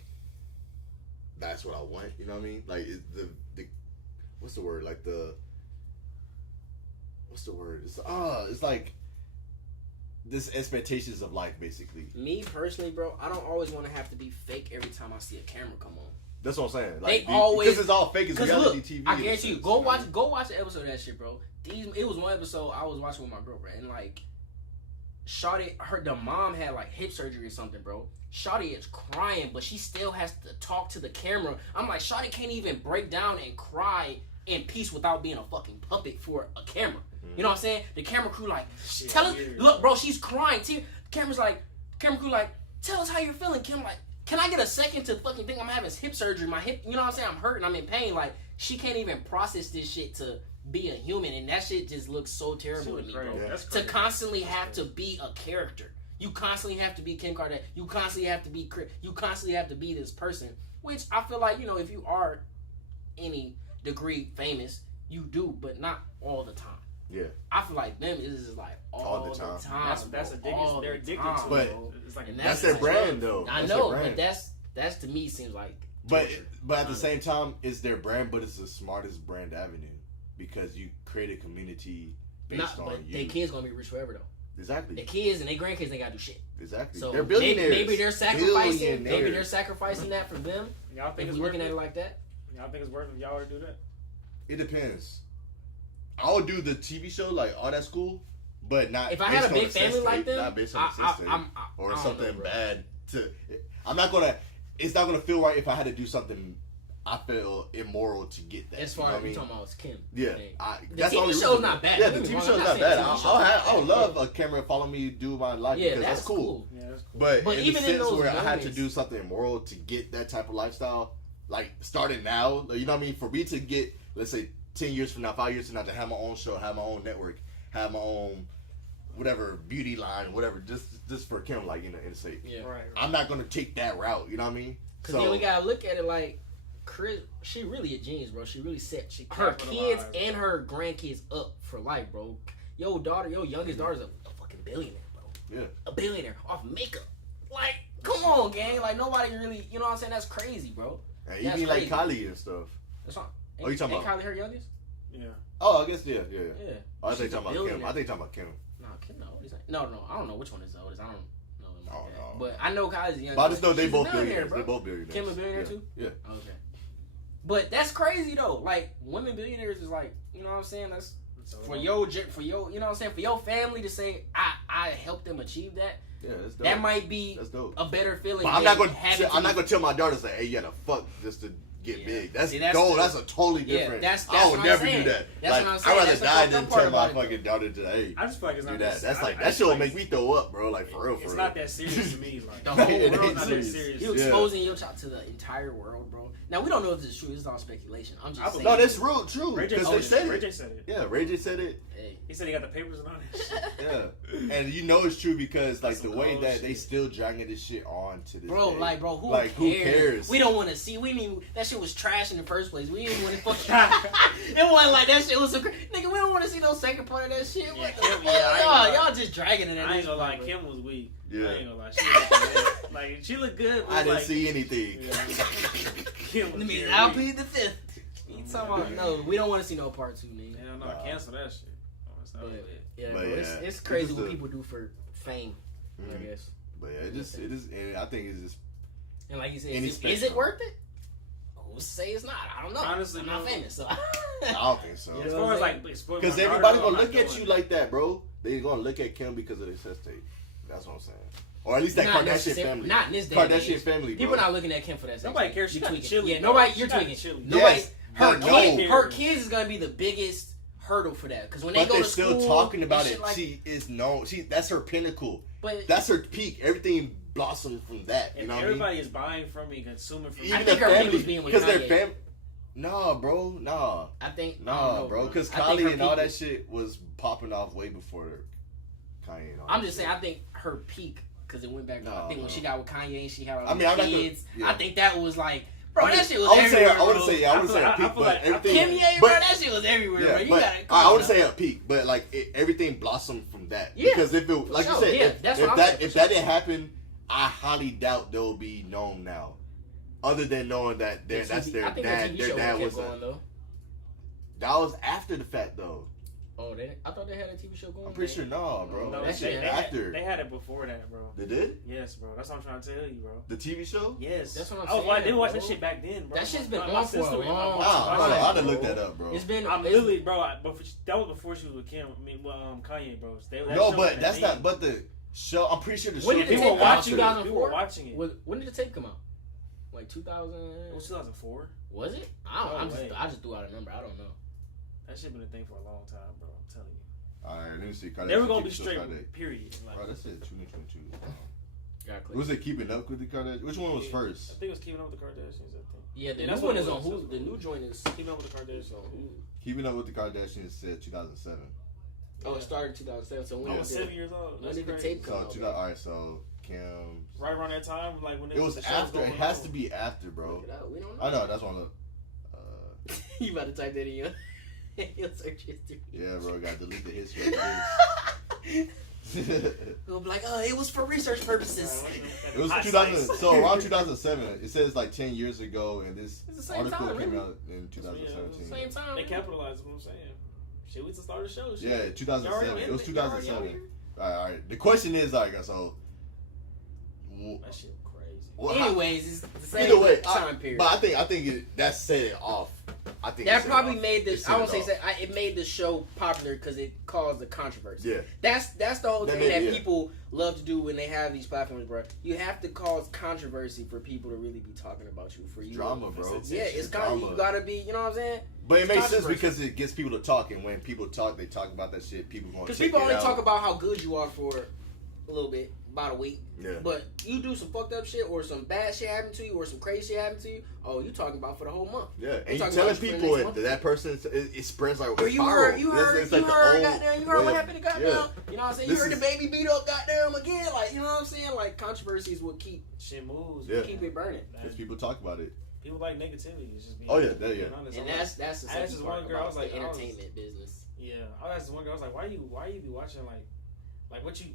That's what I want. You know what I mean? Like is the what's the word? Like the what's the word? It's like this expectations of life, basically. Me personally, bro, I don't always want to have to be fake every time I see a camera come on. That's what I'm saying. They Like, always- because it's all fake. It's Cause reality look, TV. I in a guarantee you, sense, go know? watch the episode of that shit, bro. It was one episode I was watching with my girlfriend, and like, Shawty, the mom had like hip surgery or something, bro. Shawty is crying, but she still has to talk to the camera. I'm like, Shawty can't even break down and cry in peace without being a fucking puppet for a camera. You know what I'm saying? The camera crew like, Shit, tell us, weird. look, bro, she's crying. Camera crew like, tell us how you're feeling. Kim like, can I get a second to fucking think I'm having hip surgery? My hip, you know what I'm saying? I'm hurting. I'm in pain. Like, she can't even process this shit to be a human, and that shit just looks so terrible to me, bro. Crazy. That's To crazy. constantly have to be a character. You constantly have to be Kim Kardashian. You constantly have to be Chris. You constantly have to be this person. Which I feel like, you know, if you are any degree famous, you do, but not all the time. Yeah. I feel like them is just like all the time. That's bro. addicted. All They're the addicted time, to But- it. bro. It's like And That's their like- brand, though. I That's know, their but brand. that's to me seems like But torture. at the same time, it's their brand, but it's the smartest brand avenue because you create a community based on but you. their kids gonna be rich forever though. Exactly. Their kids and their grandkids ain't gotta do shit. Exactly. So They're billionaires. Maybe they're sacrificing. Maybe they're Billionaires. sacrificing that for them. y'all think If it's we're worth looking at it? it like that. Y'all think it's worth it? Y'all to do that? It depends. I would do the TV show, like, oh, that's cool, but not. If I had a based on big family sex like tape, them, not based on a sex tape or I don't something know, bro. bad. I'm not gonna. It's not gonna feel right if I had to do something. I feel immoral to get that. As you know far what as I mean? you talking about is Kim. Yeah, Thing. the The TV only show's reason. not bad. Yeah, Don't the get me TV wrong, show's I'm not not bad. saying the TV I would show's love a camera follow me do my life Yeah, because that's cool. Yeah, that's cool. But in even the in sense those where I had to moments- do something immoral to get that type of lifestyle, like starting now, you know what I mean? For me to get, let's say, 10 years from now, 5 years from now, to have my own show, have my own network, have my own whatever beauty line, whatever, just for Kim, like, in the sake. Yeah. Right. I'm not gonna take that route. You know what I mean? Cause then we gotta look at it like Chris. She really a genius, bro. She really set her capitalized, kids and her grandkids up for life, bro. Your youngest daughter's a fucking billionaire, bro. Yeah. A billionaire off makeup. Like, come on, gang. Like nobody really, you know what I'm saying? That's crazy, bro. And That's even like crazy. Kylie and stuff. That's not. Oh, you talking ain't about- Kylie her youngest? Yeah. Oh, I guess yeah. Yeah. Oh, I think She's a talking about Kim. billionaire. I think talking about Kim. No, Kim. No, what is that? No. I don't know which one is the oldest. I don't know them like Oh, that. no. But I know Kylie's the youngest. But I just know they She's a both billionaire, billionaires. bro. They both billionaires. Kim a billionaire Yeah. too? Yeah. Okay. But that's crazy though. Like women billionaires is like, you know what I'm saying? That's for your, you know what I'm saying? For your family to say I helped them achieve that. Yeah, that's dope. That might be That's dope. a better feeling. But I'm than not gonna. having I'm to not gonna tell my daughters like, "Hey, you gotta fuck just to get Yeah. big." That's See, that's gold. the- That's a totally Yeah, different. that's I would what I'm never saying. do that. That's like, what I'm I'd saying. rather That's the die fucked than up part tell my about it, fucking daughter to, hey, I just feel like it's do not that. That's I like that just shit feel will like make me throw up, bro. Like for real, It's for not real. that serious to me. Like The whole It world ain't not that serious. serious. You Yeah. exposing your child to the entire world, bro. Now we don't know if this is true. This is all speculation. I'm I just saying. No, that's real, true. Ray J Because said they said it. Ray it. J said it. Yeah, Ray J said it. Hey, He said he got the papers and all that shit. Yeah, and you know it's true because like That's the some way cold that they shit. still dragging this shit on to this bro, day. like, bro, who Like, who cares? We don't want to see. We didn't. That shit was trash in the first place. We didn't want to fucking. It wasn't like that shit was so crazy. Nigga, we don't want to see no second part of that shit. Yeah, What the Kim, fuck? yeah, I ain't gonna lie. y'all just dragging it. At I ain't this gonna lie, point, bro. Kim was weak. Yeah. I ain't gonna lie, she looked good. Like she looked good. But I didn't like, see anything. Yeah. Kim was Let me. very I'll weak. plead the fifth. You talking about? No, we don't want to see no part two, nigga. Hell no, cancel that shit. Oh, it's not But, lit. yeah, But bro, yeah, it's it's crazy just what a- people do for fame. I Mhm. guess. But yeah, it is, and I think it's just And like you said, Any is it spectrum. worth it? Who's to say it's not? I don't know. Honestly, I'm not no. famous, so. I don't think so. Yeah. As far as like, as far as Because my daughter everybody's go, I'm gonna not look at doing you it. like that, bro. They're gonna look at Kim because of their sex tape. That's what I'm saying. Or at least that Not Kardashian necessarily- family. not in this day and Kardashian age. family, bro. People not looking at Kim for that. sex Nobody tape. cares. She You got tweaking. chili, Yeah, bro. nobody. She You're got tweaking. chili. Nobody. Yes, Her but kid, no. her kids is gonna be the biggest hurdle for that. Because when they But go they're to still school, talking about and it. shit like- She is known. That's her pinnacle. But That's her peak. Everything blossomed from that. You If know what I mean? everybody is buying from me, consuming from me. I Even think their her peak family, was being with because their Kanye. fam. Nah, bro. Nah, I think. I don't nah, know, bro. Because I think her Kylie and all peak that was- shit was popping off way before Kanye and all I'm that just shit. saying. I think her peak because it went back. I No, think when no. she got with Kanye and she had all I mean, these I'm not gonna- kids. yeah. I think that was like, bro, that shit was I would say, everywhere. I would bro. say, I would say I a feel peak, like- but I feel everything. Kimye, but, bro, that shit was everywhere, yeah, bro. You but gotta. I wouldn't say a peak, but like everything blossomed from that. Yeah, because if it, like sure, you said, yeah, if, that's if what I'm that saying, if for that didn't happen, I highly doubt they'll be known now. Other than knowing that The that's TV their I think dad. the TV Their show dad kept was going though. that was after the fact though. Oh, I thought they had a TV show going. I'm pretty sure no, bro. No, That they, shit they, after. they had it before that, bro. They did Yes, bro. That's what I'm trying to tell you, bro. the TV show. Yes, That's what I'm I was saying, watching, they watched bro. that shit back then, bro. That shit's been My on for a sister was- long my- Wow, time. I'd have bro. looked that up, bro. It's been. I'm it's- literally, bro. That was before she was with Kim. I mean, Kanye, bro. That No, show but was that's a not. thing. But the show. I'm pretty sure the show. When did the came People tape were come out? after. watching it. 2004? People were watching it. When did the tape come out? Like 2000. It was 2004. Was it? I way. just threw out a number. I don't know. That shit been a thing for a long time, bro. I'm telling you. All right, let me see. They were gonna Kardashian be TV show straight. Friday. Period. Like, Bro, that's it. 2022. Got click. Was it Keeping Up with the Kardashians? Which one was I first? think it was Keeping Up with the Kardashians. I think. Yeah, the Yeah, new that's one what is it on was. Hulu. The new joint is. Keeping Up with the Kardashians on Hulu. Keeping Up with the Kardashians said 2007. Oh, it started in 2007. So when I Yeah. was did 7 years old. when That's did the crazy. tape come So out? 2000. All right, so Kim. Right around that time, like when It was the show after. going It has on. to be after, bro. Look it up. We don't know. I know. That's one of. You about to type that in your search history. Yeah, bro. Got to delete the history. We'll be like, oh, it was for research purposes. It was Hot 2000. sites. So around 2007. It says like 10 years ago, and this It's the same article time, came really. out in 2017. Same time. They capitalized on what I'm saying. Shit, we just started the show. Shit. Yeah, 2007. It was Y'all already 2007. here? All right. The question is, like, so. That shit crazy. Well, how- Anyways, it's the same either way, time period. But I think that set it off. I think That it set probably it off. made It this. set I won't it say off. that. It made the show popular because it caused a controversy. Yeah. That's the whole That thing made- that yeah. people love to do when they have these platforms, bro. You have to cause controversy for people to really be talking about you. For you, Drama, bro. Yeah, it's kind of, you gotta be. You know what I'm saying? But it makes sense controversy. because it gets people to talk, and when people talk, they talk about that shit. People going to Because check people it only out. talk about how good you are for a little bit, about a week. Yeah. But you do some fucked up shit or some bad shit happen to you or some crazy shit happen to you. Oh, you talking about for the whole month. Yeah, You and you talking telling about for the people next month? that person, it spreads like Or it's you viral. heard, you It's like the old goddamn, you heard what way of- happened to goddamn, yeah. you know what I'm saying? You This heard is- the baby beat up goddamn again, like, you know what I'm saying? Like, controversy is what Shit moves. Yeah. keep it burning. Because people talk about it. People like negativity. It's just being, Oh, yeah, that- being yeah. honest. And I'm that's the I asked second this part one girl, I about was like, the I was- entertainment business. yeah. I asked this one girl, I was like, why you be watching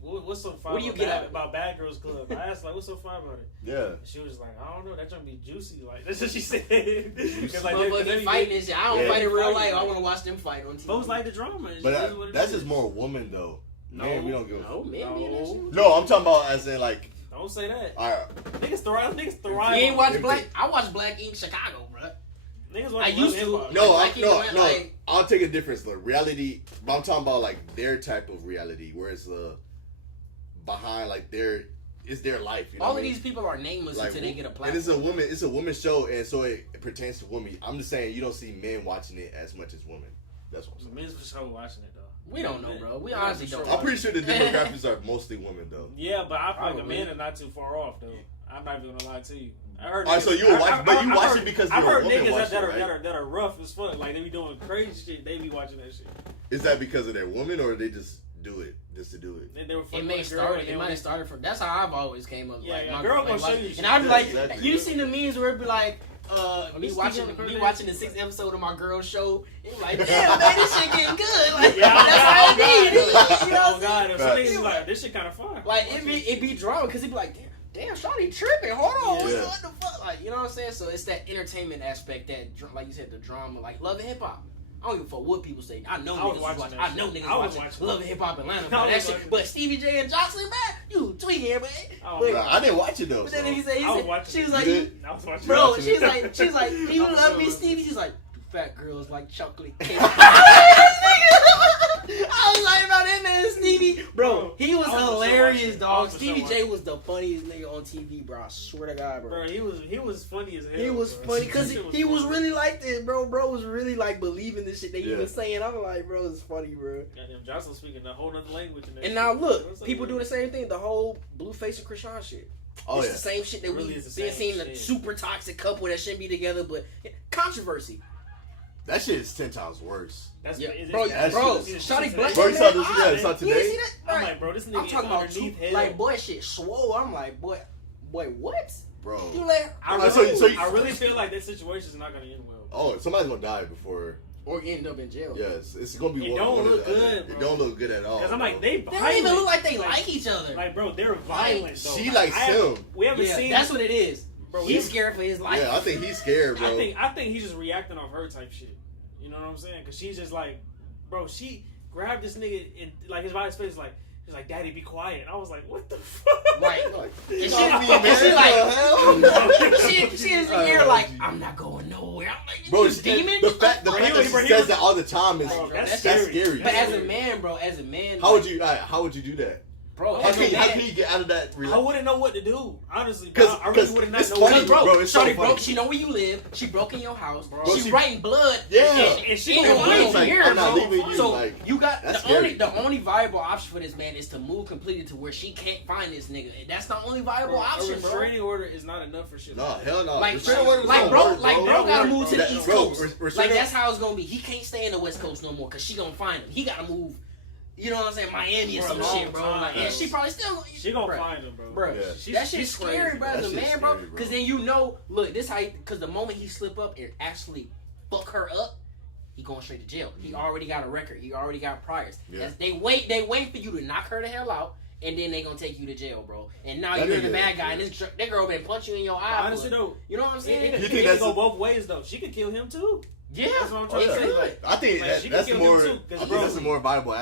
what's so fun What do you about, get out of it? about Bad Girls Club? I asked like, what's so fun about it? Yeah. She was like, I don't know, that junk be juicy. Like that's what she said. Juicy. 'Cause, like, Motherfuckers fighting and shit. I don't Yeah. fight in real life. Fighting. I want to watch them fight on TV. folks like the drama. It's But just what it that's is. just more woman, though. No. Man, we don't give a No, men be in that shit. No, I'm talking about as in, like, Don't say that. all right. Niggas thrive. You ain't watch Empty. Black? I watched Black Ink Chicago, bro. Niggas I watch used hip to. hop. No, Like, no, you know, no. like- I'll take a difference. Like, reality, but I'm talking about, like, their type of reality, where it's behind, like, it's their life. You know All what of I mean? these people are nameless Like, until they get a and platform. it's a women's show, and so it pertains to women. I'm just saying you don't see men watching it as much as women. That's what I'm saying. Men's for sure watching it though. We don't know, bro. We Yeah, honestly for don't. sure. I'm pretty sure the demographics are mostly women, though. Yeah, but I feel like the Probably. men are not too far off though. I'm not even gonna lie to you. I heard. All right, so niggas- you were watching, but you I watch heard- it because I've you're a heard woman niggas watching, that right? are rough as fuck. Like they be doing crazy shit. They be watching that shit. Is that because of their woman, or they just do it just to do it? They were It fucking may with a girl. start. and It they might were- have started from. That's how I've always came up. Yeah, like, yeah, my girl like, gonna show watch- you shit. And I'd be Yeah, like, exactly. you seen the memes where it be like, me this watching Stephen me Curry? watching the 6th episode of my girl's show. And be like, damn, man, this shit getting good. Like, Yeah, that's how it be. You know Oh what I'm god, saying? some Right. niggas be like this shit kind of fun. Like it be drama because it be like, damn, Shawty tripping. Hold on, Yeah. what the fuck? Like, you know what I'm saying? So it's that entertainment aspect that, like you said, the drama, like Love and Hip Hop. I don't give a fuck what people say. I know I was niggas watching watching. that I know shit. niggas I was watching watching Love it. and Hip Hop Atlanta. I Man, was that shit. watching But Stevie J and Jocelyn, man, you tweaking, man. Oh, But- bro. I didn't watch it though. But then so. he said, I was watching she was it. like, You did? I was watching. bro, watching she's it. like, do you I was love so me, good. Stevie? She's like, fat girls like chocolate cake. I was like, bro, that man Stevie, bro, he was I was for sure hilarious, watching it. I dog. was for Stevie sure J was the funniest nigga on TV, bro. I swear to God, bro. Bro, he was funny as hell. He was bro. funny because That shit he was funny. really like this, bro. Bro was really like believing this shit that he Yeah. was saying. I'm like, bro, it's funny, bro. Goddamn, Jocelyn speaking a whole nother language. In that And shit. now look, What's up, people bro? do the same thing. The whole Blueface and Krishan shit. Oh It's yeah. the same shit that Really we've is the been same seeing. The shit. super toxic couple that shouldn't be together, but controversy. That shit is 10 times worse. That's Yeah, is it- bro, that bro, shit is- Shawty Black. Bro, you saw this? man, Yeah, you saw you today. didn't see that? I'm Right. like, bro, this nigga I'm talking about underneath two, hell. like, boy, shit swole. I'm like, boy, what? Bro. You let I Alright, really, so you- I really feel like that situation is not gonna end well. Oh, somebody's gonna die before. or end up in jail? Yes, it's gonna be It one. don't one or look the other. good, It bro. don't look good at all. Because I'm like, bro. they They violent. don't even look like they like each other. Like, bro, they're violent. Though. She Like, likes I haven't- him. We haven't Yeah, seen. that's what it is. Bro, He's scared for his life. Yeah, I think he's scared, bro. I think he's just reacting off her type shit. You know what I'm saying? Because she's just like, bro, she grabbed this nigga and like his body's face, like she's like, "Daddy, be quiet." And I was like, "What the fuck?" Right. Like, And you she, know what I mean, and man? she What the hell? she is in here like, I'm not going nowhere. I'm like, Bro, you demon. the fact Bro, that he she was- says that all the time is Bro, that's that's scary. scary. But as a Scary. man, bro, as a man, How like, would you do that? bro, How as a can man, you get out of that? I wouldn't know what to do, honestly. 'Cause- I really 'cause would not it's know. funny, What to do. bro, bro, it's so Shawty funny. broke. She know where you live. She broke in your house. Bro, She she- writing blood. Yeah. And she Ain't don't no want way to. from like, here, I'm not bro. leaving you, So like, you got that's the only scary. the only viable option for this man is to move completely to where she can't find this nigga. And that's the only viable Bro, a option, bro. restraining order is not enough for shit. No, like that. hell no. Like, Restraining order like don't bro, work, like bro. bro gotta Don't move work, to the bro. East Bro, Coast. restraining Like order- that's how it's gonna be. He can't stay in the West Coast no more because she gonna find him. He gotta move you know what I'm saying, Miami or For a some long shit, bro. time. Like, and she probably still. She gonna Bruh. find him, bro. Bro, Yeah. that shit's she's scary, crazy. bro, as a That man, shit's bro. scary, bro. Because then you know, look, this how, because the moment he slip up and actually fuck her up, he going straight to jail. He already got a record. He already got priors. Yeah. As they wait for you to knock her the hell out, and then they gonna take you to jail, bro. And now That you're the nigga- bad guy, and that girl been punch you in your eye. Honestly though, you know what I'm saying? it You think can that's go a- both ways though. She could kill him too. Yeah, That's what I'm Oh, trying yeah. to say. Like, I think Like, she can that's kill him more. too, 'cause I think bro- that's a more viable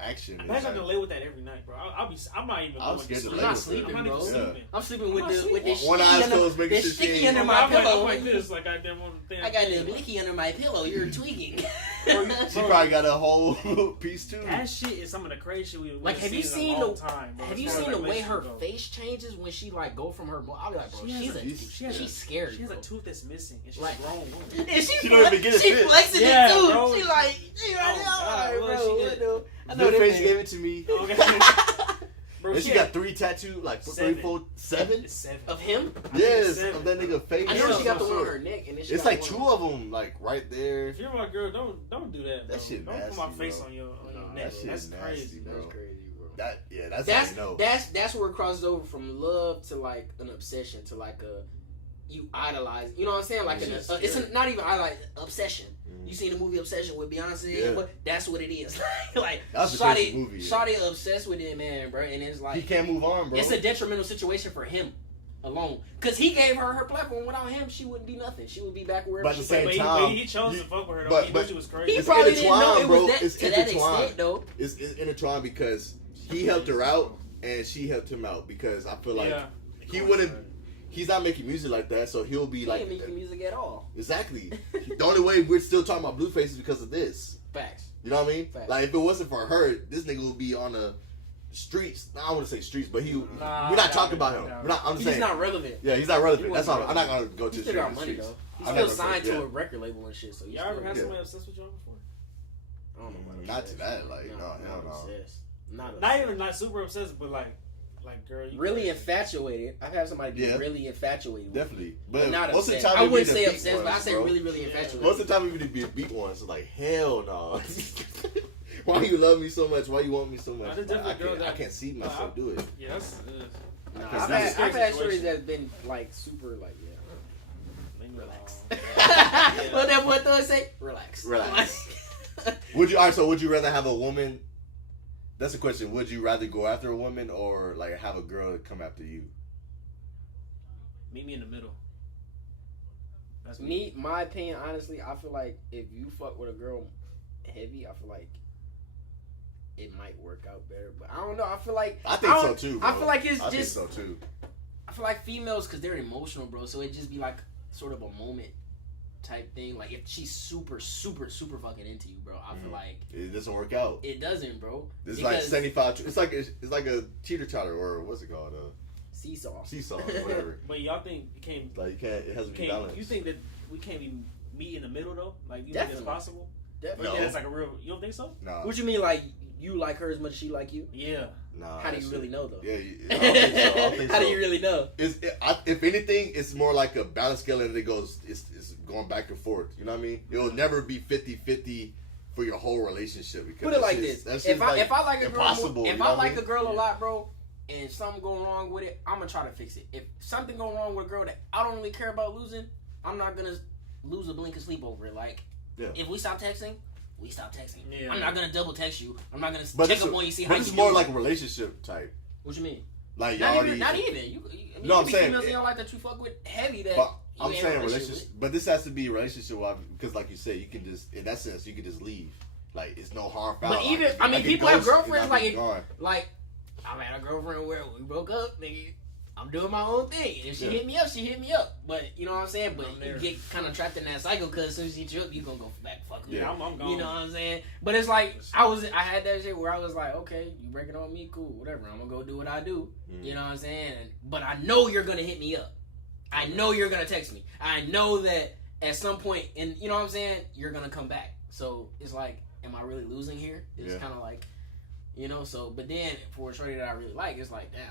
action. imagine having to live with that every night, bro. I'm not even. I'm going scared to sleep. live I'm not with sleeping, I'm not bro. even Yeah. sleeping. I'm sleeping with I'm not the sleeping. sticky One eye's under, closed, making the sure she sticky ain't- under I'm my like pillow. this, like I did one thing. I got the blicky under my pillow. You're tweaking. She probably got a whole piece too. That shit is some of the crazy shit we've Like, have you in seen a long the time, bro, have as you far as seen the way her relationship goes. face changes when she like go from her? I'll be like, bro, She has she's a- scary. She has a bro. tooth that's missing, and she's Like- a grown woman. And She don't even get it she fit. flexing Yeah, it too. bro. She like, Oh, right God, now, what bro. she I get? know. I know Good that face man. gave it to me. Okay. Bro, And she had got 3 tattoos, like 3, 7. 4, 7. It's 7. Of him? Yes, 7. of that nigga face. I know Yeah, she got the so one on her neck, and then she It's got like one 2 of them, like right there. If you're my girl, don't do that. Bro. That shit don't put my nasty, face bro. on your Nah, neck. that shit That's nasty, crazy, bro. That's crazy, bro. That's That's how you know. that's where it crosses over from love to like an obsession to like a you idolize. You know what I'm saying? Like It's it's not even idolize, obsession. Mhm. You seen the movie Obsession with Beyonce? Yeah. But that's what it is. like That's a crazy movie, yeah. Shawty obsessed with it, man, bro. And it's He like can't move on, bro. it's a detrimental situation for him alone, because he gave her platform. Without him, she wouldn't be nothing. She would be back wherever But at she the same came. time, he chose to fuck with her. Though. but- He but- knew she was He crazy. It's probably didn't know intertwined, it bro. was that It's to that intertwined. extent, though. It's intertwined because he helped her out and she helped him out because I feel like Yeah. he wouldn't. He's not making music like that, so he'll be He like ain't making music at all. exactly. The only way we're still talking about Blueface is because of this. Facts. You know what I mean? Facts. Like if it wasn't for her, this nigga would be on the streets. I don't want to say streets, but Nah, we're not I talking doubt about it, him. I We're not. I'm He's saying. just not relevant. Yeah, he's not relevant. He That's wasn't all. I'm not gonna go to He the still got streets. money though. He's I'm still not gonna signed say- to yeah. a record label and shit. So he's Y'all ever still, had Yeah. somebody obsessed with y'all before? I don't know about Not obsessed. to that, like, no, hell not no. obsessed. Not Not obsessed. even like super obsessed, but like girl, you Really crazy. infatuated. I've had somebody be Yeah. really infatuated. with me. Definitely, But but not most of the obsessed. time I we wouldn't be say the beat obsessed, but I ones, say bro. really Yeah. infatuated. Most of the time we be the beat ones. It's like hell no. Why you love me so much? Why you want me so much? Nah, there's definitely girls I that- can't see myself do it. Yeah, that's. Nah, Because I've that's had, a I've had situation. stories that's been like super like Relax. what that boy thought say? Relax. Relax. Would you? All right. So would you rather have a woman? That's the question. Would you rather go after a woman or like have a girl come after you? Meet me in the middle. That's Me, my opinion, honestly, I feel like if you fuck with a girl heavy, I feel like it might work out better. But I don't know. I feel like I think I so don't- too. I Bro. feel like it's I just. think so too. I feel like females, because they're emotional, bro. So it just be like sort of a moment type thing. Like if she's super, super, super fucking into you, bro, I feel like It doesn't work out. it doesn't, bro. It's like Because 75. It's like a cheater chatter or what's it called? seesaw. Seesaw or whatever. But y'all think you can't? Like you can't. It has to be balanced. You think that we can't be meet in the middle though? Like you think Definitely. it's possible? Definitely. No. Like, that's like a real. You don't think so? Nah. What you mean, like you like her as much as she like you? Yeah. Nah. How do that you shit- really know though? Yeah. I don't think so. I don't think How so. do you really know? If anything, it's more like a balance scale and it goes. It's going back and forth. You know what I mean? It will never be 50-50 for your whole relationship. Because Put it that like shit's- this: that shit's if I like a girl, impossible, if you know I what like mean? a girl a Yeah. lot, bro, and something go wrong with it, I'm gonna try to fix it. If something go wrong with a girl that I don't really care about losing, I'm not gonna lose a blink of sleep over it. Like, Yeah. if we stop texting, we stop texting. Yeah. I'm not gonna double text you. I'm not gonna But check this up on you, see how but you it's more doing. like a relationship type. What you mean? Like Not y'all even. need- Not even. You. I mean, No, you I'm be saying females it- in your life that you fuck with heavy that. But you I'm ain't saying in a relationship, but this has to be a relationship because, like you said, you can just in that sense you can just leave. Like it's no harm foul. But even- Like, I mean, can people have ghost and girlfriends, I be like, gone. Like, I've had a girlfriend where we broke up, nigga. I'm doing my own thing. If she Yeah. hit me up, she hit me up. But you know what I'm saying? But I'm you there. get kind of trapped in that cycle because as soon as she hit you up, you gonna go back fuck her. Yeah, I'm gone. You know what I'm saying? But it's like I had that shit where I was like, okay, you breaking up with me, cool, whatever. I'm gonna go do what I do. Mm. You know what I'm saying? But I know you're gonna hit me up. I know you're gonna text me. I know that at some point, and you know what I'm saying, you're gonna come back. So it's like, am I really losing here? It's Yeah. kind of like, you know. So, but then for a shorty that I really like, it's like, damn,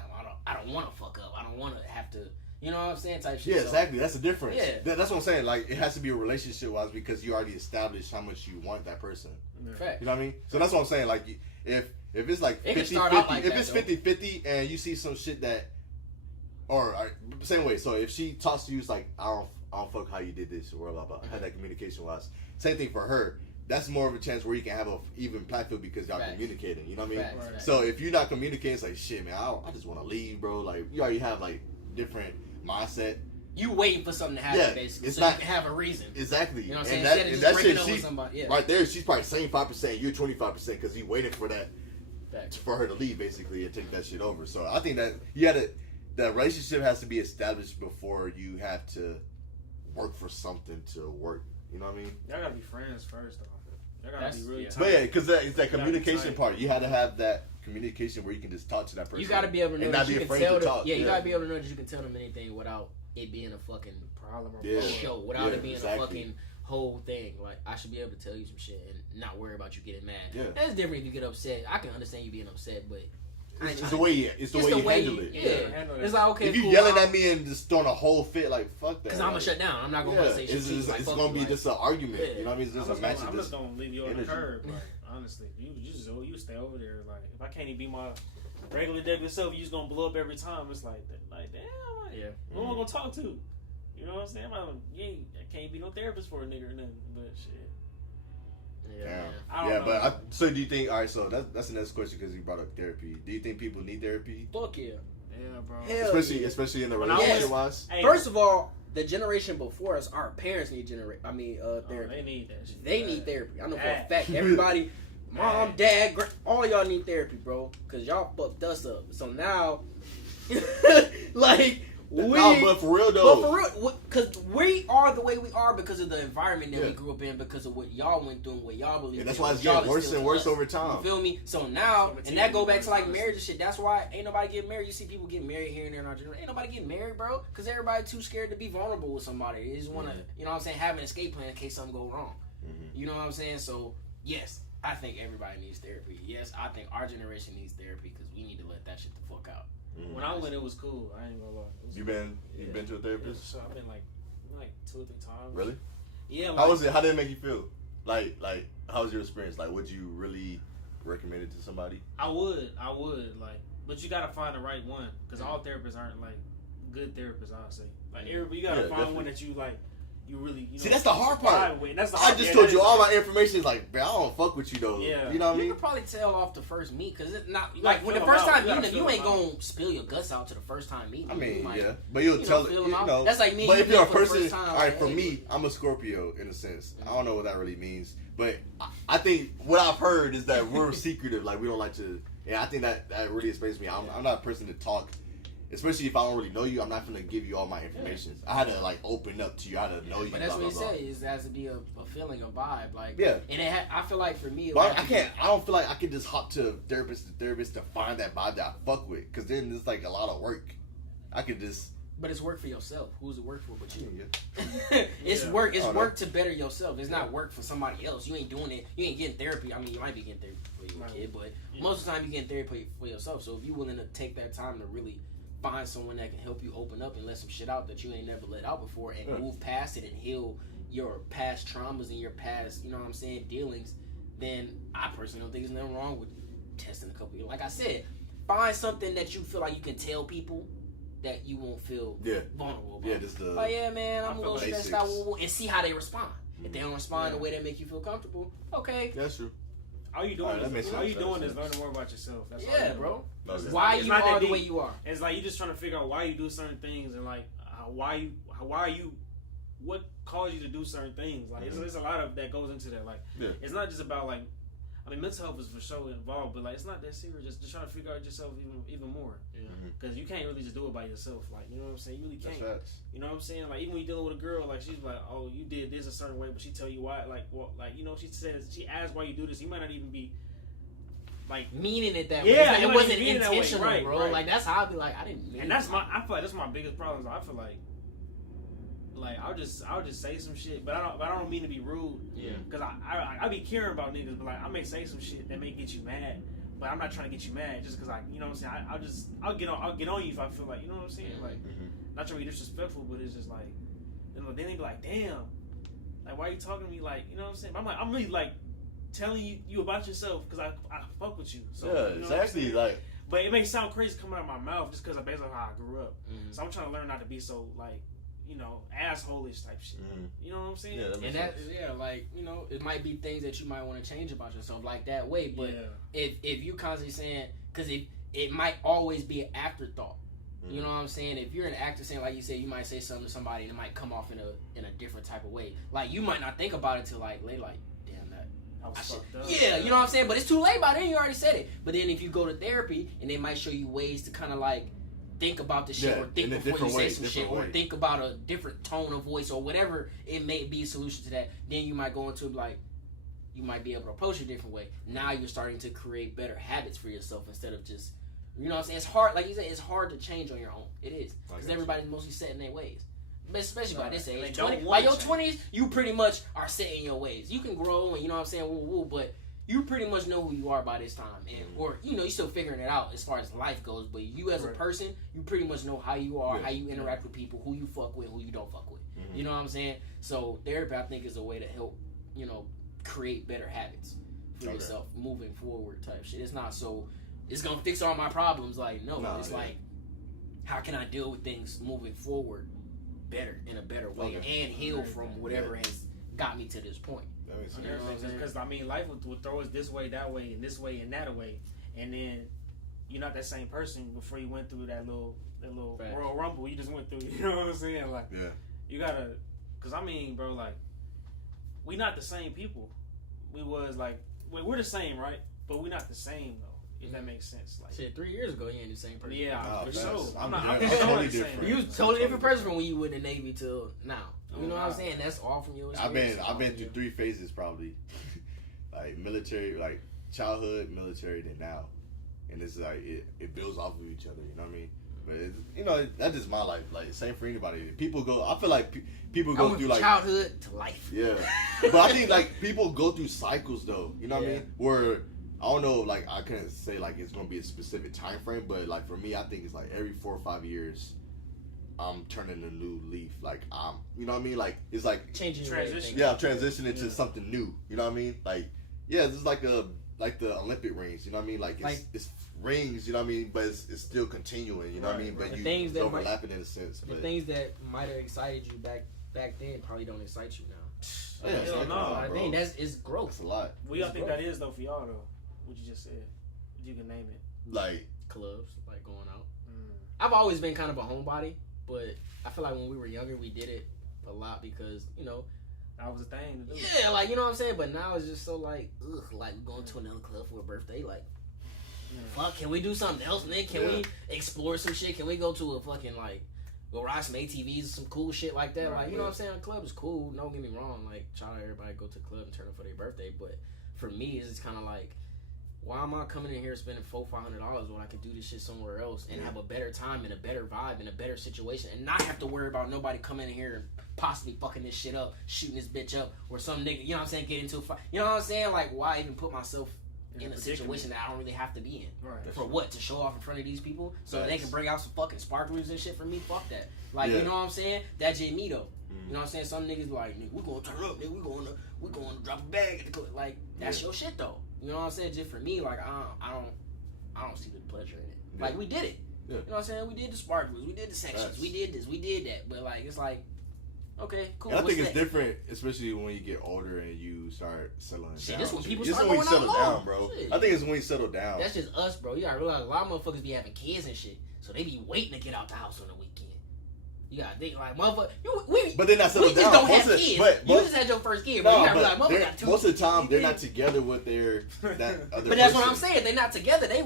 I don't want to fuck up. I don't want to have to, You know what I'm saying? Type shit. Yeah, So, exactly. That's the difference. Yeah. That's what I'm saying. Like, it has to be a relationship wise because you already established how much you want that person. Fact. You know what I mean? So that's what I'm saying. Like, if it's like It can 50 start 50, out like if that, it's though. 50-50 and you see some shit that, or same way. So if she talks to you, it's like I don't fuck how you did this or blah blah. Had that communication wise. Same thing for her. That's more of a chance where you can have a even platform because y'all Facts. communicating. You know what I mean? Facts, facts. So if you're not communicating, it's like shit, man. I just want to leave, bro. Like you already have like different mindset. You waiting for something to happen, Yeah, basically, it's so not- you can have a reason. Exactly. You know what I'm saying? And that, Instead of and just that breaking shit, up with somebody. Yeah. right there, she's probably saying 5%. You're 25% because you waiting for that Facts. for her to leave basically and take that shit over. So I think that you had to, that relationship has to be established before you have to work for something to work. You know what I mean? Y'all gotta be friends first, though. Y'all gotta That's- be really yeah. tight. But yeah, because it's that You gotta be communication tight. part. You had to have that communication where you can just talk to that person. You got to be able to know and that not you be can afraid tell to them. talk. Yeah, you got to be able to know that you can tell them anything without it being a fucking problem or Yeah. problem. show, without Yeah, it being exactly. a fucking whole thing. Like, I should be able to tell you some shit and not worry about you getting mad. Yeah. That's different if you get upset. I can understand you being upset, but I ain't It's trying the to- way you, it's the way you handle it. Yeah. handle it. It's like, okay, If you cool, yelling I'll- at me and just throwing a whole fit, like fuck that. Because I'm going to shut down. I'm not going to say shit it's, to you. it's, Like, it's fuck gonna you, be like- just an argument. Yeah. You know what I mean? It's just a match of I'm this. just gonna leave you on the energy. curb. Like, honestly, you stay over there. Like, if I can't even be my regular self, you just gonna blow up every time. It's like damn. Like, Yeah. who am I gonna talk to? You know what I'm saying? I can't be no therapist for a nigga or nothing. But shit. Yeah. Yeah, I don't yeah, know. but so do you think? All right, so that's the next question because you brought up therapy. Do you think people need therapy, Fuck yeah. Yeah, bro. Hell yeah. especially in the When I relationship was- wise? Hey, First of all, the generation before us, our parents need oh, therapy. they need that shit. They need therapy. I know for a Bad. fact. Everybody, mom, dad, all y'all need therapy, bro. Because y'all fucked us up. So now, like, No, but for real though. but for real, because we are the way we are because of the environment that Yeah. we grew up in, because of what y'all went through and what y'all believe And that's in, why what it's y'all getting worse instilled and in worse us. over time. You feel me? So now, 17 and that go back to like years. marriage and shit. That's why ain't nobody getting married. You see people getting married here and there in our generation. Ain't nobody getting married, bro, because everybody too scared to be vulnerable with somebody. They just want to, you know what I'm saying, have an escape plan in case something go wrong. Mhm. You know what I'm saying? So yes, I think everybody needs therapy. Yes, I think our generation needs therapy because we need to let that shit the fuck out. Mhm. When I went, it was cool. I ain't gonna lie. It was You been to a Yeah, therapist? so I've been like 2 or 3 times. Really? Yeah. Like, How was it? How did it make you feel? Like how was your experience? Like, would you really recommend it to somebody? I would like, but you gotta find the right one because all therapists aren't like good therapists. I'll say like everybody, you gotta Yeah, find definitely. one that you like. You really, you know. See, that's the hard part. vibe with. That's the I hard- just yeah, told that you is- all my information. Is like, man, I don't fuck with you though. Yeah. You know what I You mean? can probably tell off the first meet because it's not You like gotta when the feel 'em first out. time You gotta meeting, you feel ain't 'em out. gonna spill your guts out to the first time meeting. I mean, You might, yeah, but you'll you know, tell feel it. 'em You out. know, That's like me. But and if you you're a for the person, first time, all right, like, for hey. me, I'm a Scorpio in a sense. I don't know what that really means, but I think what I've heard is that we're secretive. Like we don't like to. And I think that really explains me. I'm not a person to talk. Especially if I don't really know you, I'm not gonna give you all my information. I had to like open up to you. I had to know you. But that's blah, what he blah, blah. said. Is it has to be a feeling, a vibe, like Yeah. And I feel like for me, it But would I have to can't. I don't feel like I can just hop to therapist to find that vibe that I fuck with. Because then it's like a lot of work. I could just. But it's work for yourself. Who's it work for but you? Yeah. It's Yeah. work. It's Oh, no. work to better yourself. It's not work for somebody else. You ain't doing it. You ain't getting therapy. I mean, you might be getting therapy for your Right. kid, but Yeah. most of the time you getting therapy for yourself. So if you're willing to take that time to really find someone that can help you open up and let some shit out that you ain't never let out before, and Yeah. move past it and heal your past traumas and your past, you know what I'm saying, dealings, then I personally don't think there's nothing wrong with testing a couple. Like I said, find something that you feel like you can tell people that you won't feel Yeah. vulnerable about. Yeah. Just the. Oh yeah, man, I'm I a feel little like stressed basics. out, woo, woo, and see how they respond. If they don't respond Yeah. the way that make you feel comfortable, okay, That's true. All you doing Alright, that makes is all sense. you doing That is makes learning more about yourself. That's all yeah, you're doing. bro. No, It's Why it's you not that are the way deep. you are. It's like you just trying to figure out why you do certain things and like why you what caused you to do certain things. Like there's a lot of that goes into that. Like Yeah. it's not just about like I mean mental health is for sure involved, but like it's not that serious. Just trying to figure out yourself even more. Because you can't really just do it by yourself. Like you know what I'm saying? You really That's can't. facts. You know what I'm saying? Like even when you're dealing with a girl, like she's like, oh, you did this a certain way, but she tell you why. Like what? Like you know, she asks why you do this. You might not even be like. Meaning it that Yeah, way. It's like, you it might wasn't be meaning that way. intentional, Right, bro. right. Like that's how I'd be like, I didn't mean And that's it. I feel like that's my biggest problem. I feel like I'll just say some shit, but I don't mean to be rude. Yeah. Cause I be caring about niggas, but like I may say some shit that may get you mad, but I'm not trying to get you mad just cause you know what I'm saying. I'll get on you if I feel like you know what I'm saying. Like not trying to be disrespectful, but it's just like, you know, then they be like, damn, like why you talking to me like, you know what I'm saying? I'm really like telling you about yourself because I fuck with you. So, Yeah, you know what I'm exactly. saying? Like, But it may sound crazy coming out of my mouth just because based on how I grew up. Mhm. So I'm trying to learn not to be so like, you know, asshole-ish type shit. You know what I'm saying? yeah, that And makes that, sense. yeah, like, you know, it might be things that you might want to change about yourself, like that way. But Yeah. if you constantly saying, because it might always be an afterthought. You know what I'm saying? If you're an actor saying, like you said, you might say something to somebody and it might come off in a different type of way. Like, you might not think about it till like later, like, damn, that. I was I should, fucked up. yeah, you know what I'm saying? But it's too late by then, you already said it. But then if you go to therapy and they might show you ways to kind of like think about the shit Yeah, or think in a before you different say way, some shit different or way. think about a different tone of voice or whatever it may be a solution to that, then you might go into like, you might be able to approach it a different way. Now you're starting to create better habits for yourself instead of just, you know what I'm saying? It's hard, like you said, it's hard to change on your own. It is. Because everybody's mostly set in their ways. But especially by this Right. age. They don't 20, by wanna your change. 20s, you pretty much are set in your ways. You can grow and, you know what I'm saying, woo, woo, but you pretty much know who you are by this time. And or, you know, you're still figuring it out as far as life goes. But you as a Right. person, you pretty much know how you are, Yeah. how you interact with people, who you fuck with, who you don't fuck with. You know what I'm saying? So therapy, I think, is a way to help, you know, create better habits for Okay. yourself moving forward type shit. It's not so, it's going to fix all my problems. Like, no, Nah, it's yeah. like, how can I deal with things moving forward better, in a better way, Okay. and heal from whatever has got me to this point? That makes sense. You know what I'm saying? Because I mean, life would throw us this way, that way, and this way, and that way, and then you're not that same person before you went through that little Facts. Royal Rumble you just went through. You know what I'm saying? Like, Yeah. you gotta, because I mean, bro, like, we not the same people. We was like, we're the same, right? But we're not the same though. If that makes sense. Like, Shit, 3 years ago, you ain't the same person. yeah, Nah, for facts. sure. I'm I'm not totally not the same. different. You was a totally different person from when you were in the Navy till now. You know what I'm Wow. saying? That's all from your I've experience. been all through from you. 3 phases probably, like military, like childhood, military, then now, and it's like it builds off of each other. You know what I mean? But it's, you know, that's just my life. Like same for anybody. People go. I feel like people I go went through from like childhood to life. yeah, but I think like people go through cycles though. You know what I Yeah. mean? Where I don't know, like I couldn't say like it's gonna be a specific time frame, but like for me, I think it's like every 4 or 5 years, I'm turning a new leaf. Like I'm, you know what I mean? Like it's like Changing your way of Transition. thinking. yeah, I'm transitioning to Yeah. something new. You know what I mean? Like yeah, this is like the Olympic rings. You know what I mean? Like it's rings. You know what I mean? But it's still continuing. You know what I Right, mean? right. But The you things it's that might- overlapping in a sense. The But things that might have excited you back then probably don't excite you now. yeah, Hell it's like, no, nah, I bro. think it's growth. That's a lot. What y'all It's think growth. that is though for y'all though? What you just said. You can name it. Like Clubs, like going out. Mm. I've always been kind of a homebody, but I feel like when we were younger, we did it a lot because, you know, That was a thing to do. yeah, like, you know what I'm saying? But now it's just so like, ugh, like going to another club for a birthday, like, fuck, can we do something else, man? Can we explore some shit? Can we go to a fucking, like, go ride some ATVs or some cool shit like that? Right, Like, you know what I'm saying? A club is cool, don't get me wrong. Like, shout out everybody go to the club and turn up for their birthday. But for me, it's just kind of like, why am I coming in here spending $400-$500 when I could do this shit somewhere else and have a better time and a better vibe and a better situation and not have to worry about nobody coming in here and possibly fucking this shit up, shooting this bitch up, or some nigga, you know what I'm saying, get into a fight. You know what I'm saying? Like, why even put myself in a situation that I don't really have to be in? Right. For what? To show off in front of these people so that they Facts. can bring out some fucking sparklers and shit for me? Fuck that. Like, Yeah. you know what I'm saying? That J me though. You know what I'm saying? Some niggas like, nigga, we gonna turn up, nigga. We gonna drop a bag at the club. Like, that's your shit though. You know what I'm saying? Just for me, like, I don't see the pleasure in it. Yeah. Like, we did it. Yeah. You know what I'm saying? We did the sparklers, we did the sections, Facts. we did this, we did that. But like, it's like, okay, cool. And I what's think it's next? different, especially when you get older and you start settling Shit, down. this when people This start when you going settle out down, long. bro. Shit. I think it's when you settle down. That's just us, bro. You gotta realize a lot of motherfuckers be having kids and shit, so they be waiting to get out the house on the weekend. You gotta think like, motherfucker, But they're not we settled just down. don't Most have of- kids. but You most- just had your first kid, bro. No, You gotta but realize, motherfucker got two. most of the time they're not together with that other. But that's what I'm person. saying. They're not together. They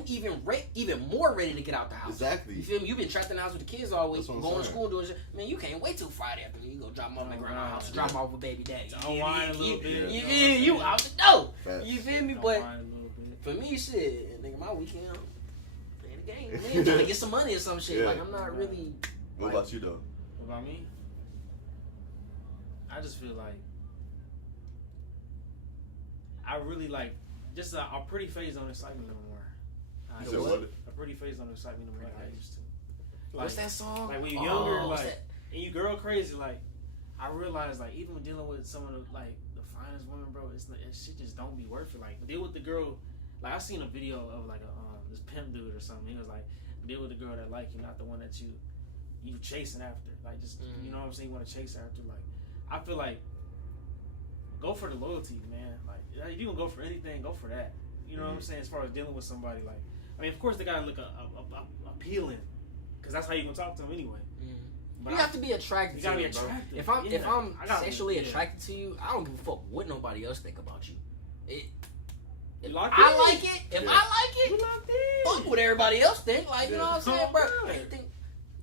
even more ready to get out the house. Exactly. You feel me? You've been trapped in the house with the kids all week, That's what I'm going to saying. school, doing shit. Man, you can't wait till Friday afternoon. You go drop them off at grandma's house, Right. drop them off with baby daddy. Don't whine a little bit, You you know what I'm feel you saying? out the door. Facts. You feel me? Don't But mind a little bit. for me, shit, nigga, my weekend, playing the game. Man, trying to get some money or some shit. Yeah. Like, I'm not really. What about you though? What about me? I just feel like I really like just a pretty face don't excite me no more. You said what? A pretty face don't excite me no more like I used to. What's that song? Like when you're younger, what's like that? and you girl crazy, like I realized like even when dealing with some of the like the finest women, bro, it's shit just don't be worth it. Like deal with the girl. Like I seen a video of like a this pimp dude or something. He was like, deal with the girl that like you, not the one that you chasing after. Like just you know what I'm saying. You want to chase after. Like I feel like go for the loyalty, man. Like if you gonna go for anything, go for that. You know what I'm saying? As far as dealing with somebody, like I mean, of course they gotta look appealing, because that's how you gonna talk to them anyway. But You have to be attracted you to gotta be me, bro. attractive. If I'm I gotta- sexually attracted to you, I don't give a fuck what nobody else think about you. If locked I in. like it, if Yeah. I like You it, locked in. fuck what everybody else think. Like, you know what I'm saying, bro? Yeah. Anything.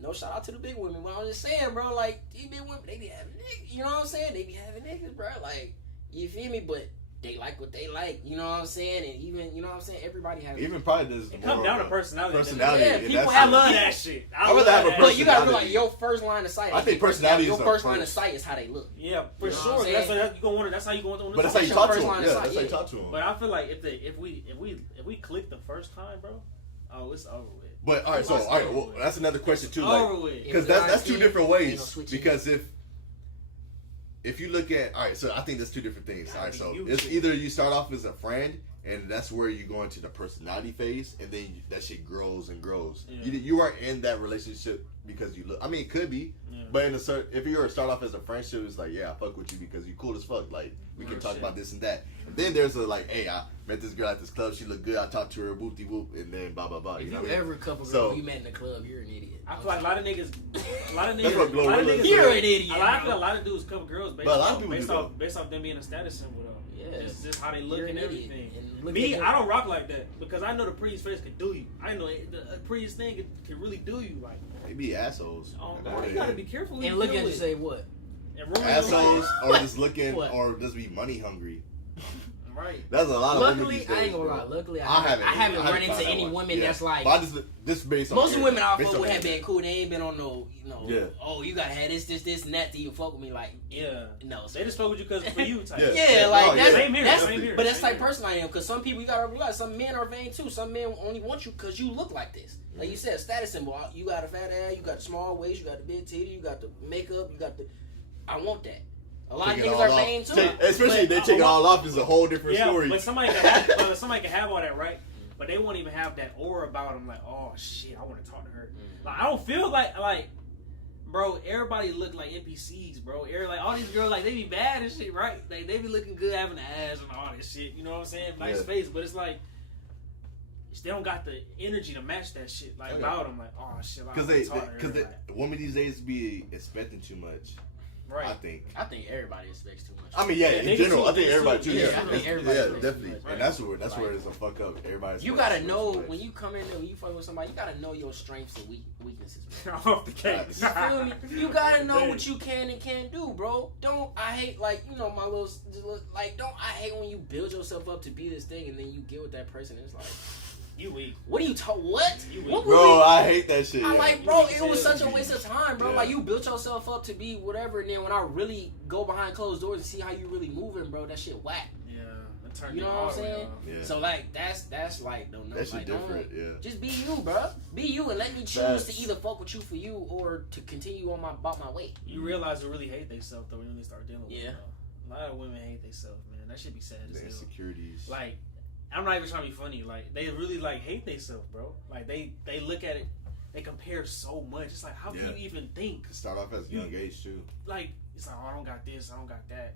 No shout out to the big women, but I'm just saying, bro. Like these big women, they be having niggas. You know what I'm saying? They be having niggas, bro. Like you feel me? But they like what they like. You know what I'm saying? And even you know what I'm saying? Everybody has. Even probably does It more comes down of to a personality. personality. Yeah, and people that's I have- it. love that shit. I would love have a that But you gotta personality. realize your first line of sight. I think personality your is first our line of first. sight is how they look. Yeah, for You know what sure. I'm That's saying? what you gonna want. That's how you going to. But that's how you Your talk to first him. line of Yeah, sight, that's how you yeah. talk to him. But I feel like if we click the first time, bro, oh, it's over with. But all right, so It's all right, over well, with. that's another question too. Over Like, with. because If that's two you're different not ain't no ways. switching. Because if you look at, all right, so I think that's two different things. All right, so You it's should- either you start off as a friend, and that's where you go into the personality phase, and then that shit grows and grows. Yeah. You are in that relationship because you look. I mean, it could be, Yeah. but in a certain, if you were to start off as a friendship, it's like, yeah, I fuck with you because you cool as fuck. Like we can Real talk shit. about this and that. And then there's a like, hey, I met this girl at this club. She looked good. I talked to her, whoop de whoop, and then blah blah blah. If You know you what I mean? ever couple girl So- you met in the club, you're an idiot. I feel like a lot of niggas, That's what a lot of niggas, You're an idiot, I feel bro. a lot of dudes cover girls based But a lot of off, people based do, off though. based off them being a status symbol though. Yeah. Just how they look You're and an idiot. everything. And look Me, at I don't rock like that because I know the prettiest face could do you. I know the prettiest thing can really do you. Like, They be assholes. oh At the God, end you of the gotta day. be careful. who And you look deal at you with. say what? And ruin your Assholes, life. or just looking, What? or just be money hungry. Right. That's a lot of women Luckily, these I ain't days, gonna bro. lie. Luckily, I I haven't haven't run found into that any one. women Yeah. that's like. But I just based on Most of the women I based fuck on with have internet. been cool. They ain't been on no, you know, Yeah. oh, you gotta have this, and that to even fuck with me. Like, Yeah. no. They just fuck with you because for you type. Yeah. Yeah, like Oh, that's, yeah. Same here, that's same here. but that's same like here. person I am. Because some people you gotta realize some men are vain too. Some men only want you because you look like this. Like you said, status symbol. You got a fat ass, you got the small waist, you got the big titty, you got the makeup, you got the. I want that. A lot of Take it niggas all are off. vain too. Especially if they But take it I all off is a whole different Yeah, story. but somebody can have all that, right? But they won't even have that aura about them. Like, oh shit, I want to talk to her. Like, I don't feel like, bro. Everybody look like NPCs, bro. Like all these girls, like they be bad and shit, right? Like they be looking good, having ass and all this shit. You know what I'm saying? Nice Yeah. face, but it's like they don't got the energy to match that shit. Like Oh, yeah. about them, like oh shit, like, Because I wanna talk to her, like, women these days be expecting too much. right. I think. I think everybody expects too much. I mean, yeah, Yeah, in niggas general, too, I think niggas everybody too. too. Yeah, Yeah, I think everybody yeah, expects definitely, too much. and that's where Like, it's a fuck up. Everybody. you expects gotta too know much. when you come in there, when you fuck with somebody, you gotta know your strengths and weaknesses. Bro. Off the case. You feel me? You gotta know what you can and can't do, bro. I hate like you know my little like I hate when you build yourself up to be this thing and then you get with that person and it's like, You weak. what are you what? You weak. What Bro, we? I hate that shit. I yeah. like, bro, You it was said- such a waste of time, bro. Yeah. Like you built yourself up to be whatever, and then when I really go behind closed doors and see how you really moving, bro, that shit whack. Yeah, that turned You know all what I'm the way saying? off. Yeah. So like that's like don't know. That shit like, don't- different. Yeah. Just be you, bro. Be you, and let me choose Facts. to either fuck with you for you or to continue on about my way. You realize they really hate themselves though when you really start dealing with Yeah. it. Though. A lot of women hate themselves, man. That should be sad as The hell. insecurities. Like, I'm not even trying to be funny. Like, they really like hate themselves, bro. Like, they look at it, they compare so much. It's like, how can Yeah. you even think? Start off as a young age too. Like, it's like, oh, I don't got this, I don't got that.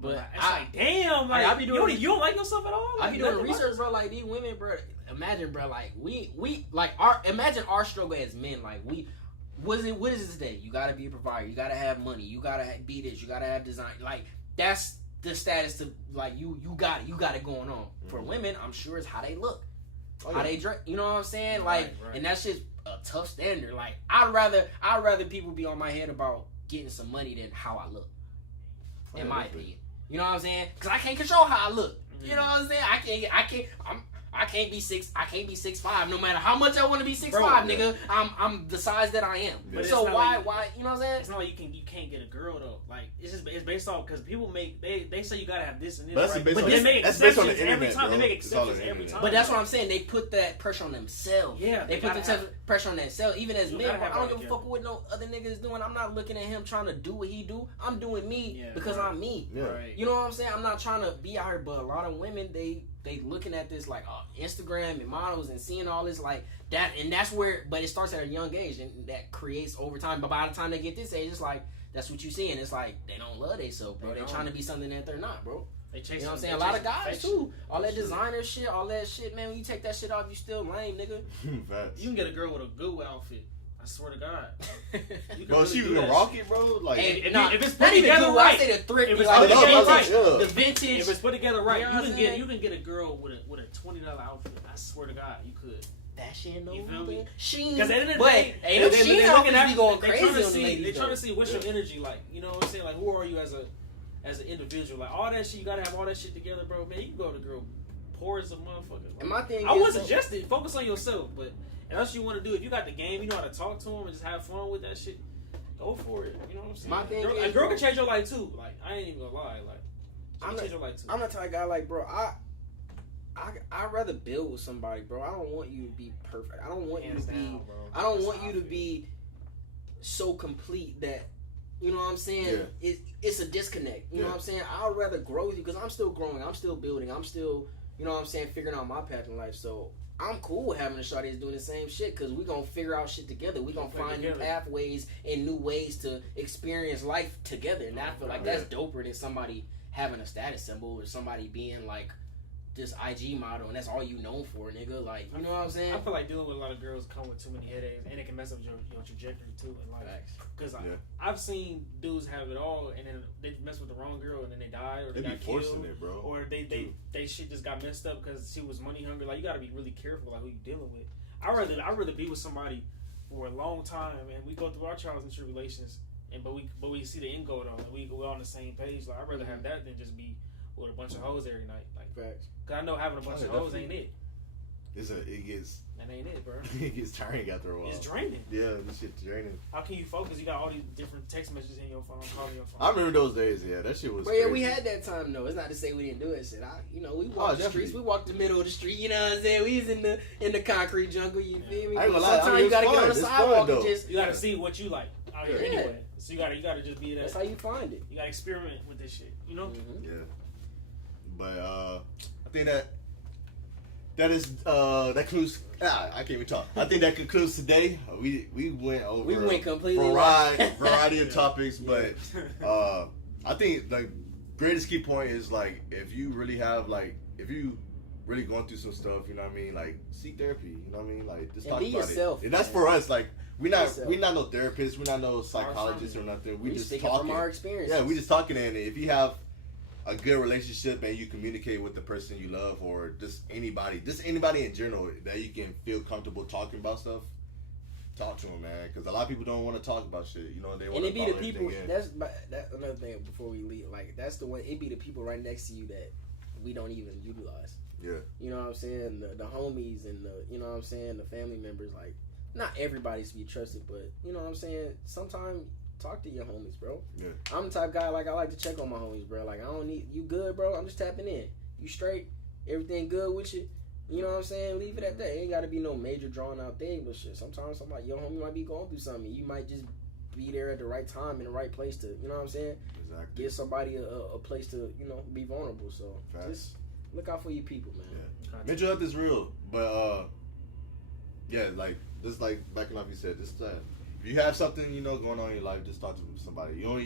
But like, it's I- like, damn, like, I be doing- you don't like yourself at all. I Like, be doing nothing research, bro. Like these women, bro. Imagine, bro. Like we like imagine our struggle as men. Like what is it today? You gotta be a provider. You gotta have money. You gotta be this. You gotta have design. Like that's the status to like you got it going on. For women, I'm sure it's how they look, Oh, how yeah. they dress. You know what I'm saying? Right, Like, right. and that's just a tough standard. Like I'd rather people be on my head about getting some money than how I look. In Oh, my definitely. opinion. You know what I'm saying? Because I can't control how I look. You Mhm. know what I'm saying? I can't be 6'5", no matter how much I want to be 6'5", Bro, nigga. I'm the size that I am. But so it's not why like- you know what I'm saying? It's not like you can't get a girl though. Like like it's based off because people make they say you gotta have this and this, But that's right? based But on- they make that's based on the exceptions every internet, time. bro. They make It's all on exceptions the every internet. time. But that's what I'm saying. They put that pressure on themselves. Yeah, they they put gotta the pressure on themselves. Even as You men, gotta bro, have I don't that give a fuck what no other niggas doing. I'm not looking at him trying to do what he do. I'm doing me Yeah, because right. I'm me. Yeah. Right. You know what I'm saying? I'm not trying to be out here, but a lot of women they looking at this like Instagram and models and seeing all this like that, and that's where. But it starts at a young age, and that creates over time. But by the time they get this age, it's like that's what you see, and it's like they don't love themselves, bro. They They don't. trying to be something that they're not, bro. They chase. You know what I'm saying? A lot of guys too. All that designer shit, all that shit, man. When you take that shit off, you still lame, nigga. Facts. You can get a girl with a good outfit. I swear to God. You can Bro, really she do was that gonna rock it, bro. Like, Hey, if nah, you- if it's not put even together cool. right, I say the thrifty, if it's like put the together vintage, right, yeah. the vintage. If it's put together right, You know you what can I'm get saying? you can get a girl with a $20 outfit. I swear to God, you could. fashion, You feel me? Sheen. Because at the end of the But day, hey, them Sheen looking outfits at- be going they crazy trying to on the see, ladies. They trying though. to see what's your energy like. You know what I'm saying? Like, who are you as an individual? Like all that shit, you gotta have all that shit together, bro. Man, you can go to girl poor as a motherfucker. And my thing I is, wouldn't suggest it. Focus on yourself, but and that's what you want to do. If you got the game, you know how to talk to them and just have fun with that shit. Go for it. You know what I'm saying? My thing a is, girl bro, can change your life too. Like I ain't even gonna lie. Like she I'm can not- change your life too. I'm the type of guy like, bro. I'd rather build with somebody, bro. I don't want you to be perfect. I don't want you Hands to be. down, bro. I don't That's want how you I to feel. be so complete that you know what I'm saying. Yeah. It's a disconnect. You know Yeah. what I'm saying. I'd rather grow with you because I'm still growing. I'm still building. I'm still, you know what I'm saying, figuring out my path in life. So I'm cool with having a shawty that's doing the same shit because we gonna figure out shit together. We gonna Play find new together. pathways and new ways to experience life together. And I feel like that's doper than somebody having a status symbol or somebody being like this IG model and that's all you known for, nigga. Like, you know what I'm saying? I feel like dealing with a lot of girls come with too many headaches, and it can mess up your trajectory too in life. Facts. Because Yeah. I've seen dudes have it all, and then they mess with the wrong girl, and then they die or they they be got forcing killed, it, bro. or they shit just got messed up because she was money hungry. Like you got to be really careful like who you dealing with. I rather be with somebody for a long time, and we go through our trials and tribulations, and but we see the end goal though, and we're on the same page. Like I'd rather have that than just be with a bunch of hoes every night. Like, Facts. cause I know having a bunch Yeah, of hoes definitely. ain't it. It gets That ain't it, bro. it gets tiring after a while. It's draining. Yeah, this shit's draining. How can you focus? You got all these different text messages in your phone, calling your phone. I remember those days. Yeah, that shit was. But yeah, crazy. we had that time though. It's not to say we didn't do it. Shit, we walked the definitely. streets. We walked the middle of the street. You know what I'm saying? We was in the concrete jungle. You feel me? I ain't gonna lie, Sometimes I mean, you gotta it's get on fun. the It's fun, sidewalk and though. just. You gotta see what you like out here Yeah. anyway. So you gotta just be That's that. how you find it. You gotta experiment with this shit. You know. Mhm. Yeah, but I think that concludes. I can't even talk. I think that concludes today. We went over. We went completely variety of topics, but I think the greatest key point is like if you really going through some stuff, you know what I mean, like seek therapy, you know what I mean, like just And talk be about yourself, it. And that's man. for us, like we not no yourself. therapists, we're not no psychologists or nothing. We just speaking talking from our experience. Yeah, we just talking, and if you have a good relationship and you communicate with the person you love, or just anybody in general that you can feel comfortable talking about stuff, talk to them, man. Because a lot of people don't want to talk about shit. You know, they want And to it be the people. That's another thing before we leave. Like that's the one. It be the people right next to you that we don't even utilize. Yeah. You know what I'm saying? The homies and the, you know what I'm saying, the family members. Like, not everybody's to be trusted, but you know what I'm saying. Sometimes talk to your homies, bro. Yeah. I'm the type of guy like I like to check on my homies, bro. Like I don't need you good, bro. I'm just tapping in. You straight? Everything good with you? You know what I'm saying? Leave it at that. It ain't got to be no major drawn out thing, but shit. Sometimes somebody, your homie might be going through something. You might just be there at the right time in the right place to, you know what I'm saying? Exactly. Give somebody a place to, you know, be vulnerable. So Facts. just look out for you people, man. Yeah. Mental health is real, but yeah, like just like backing up, you said, just if you have something going on in your life, just talk to somebody. You know,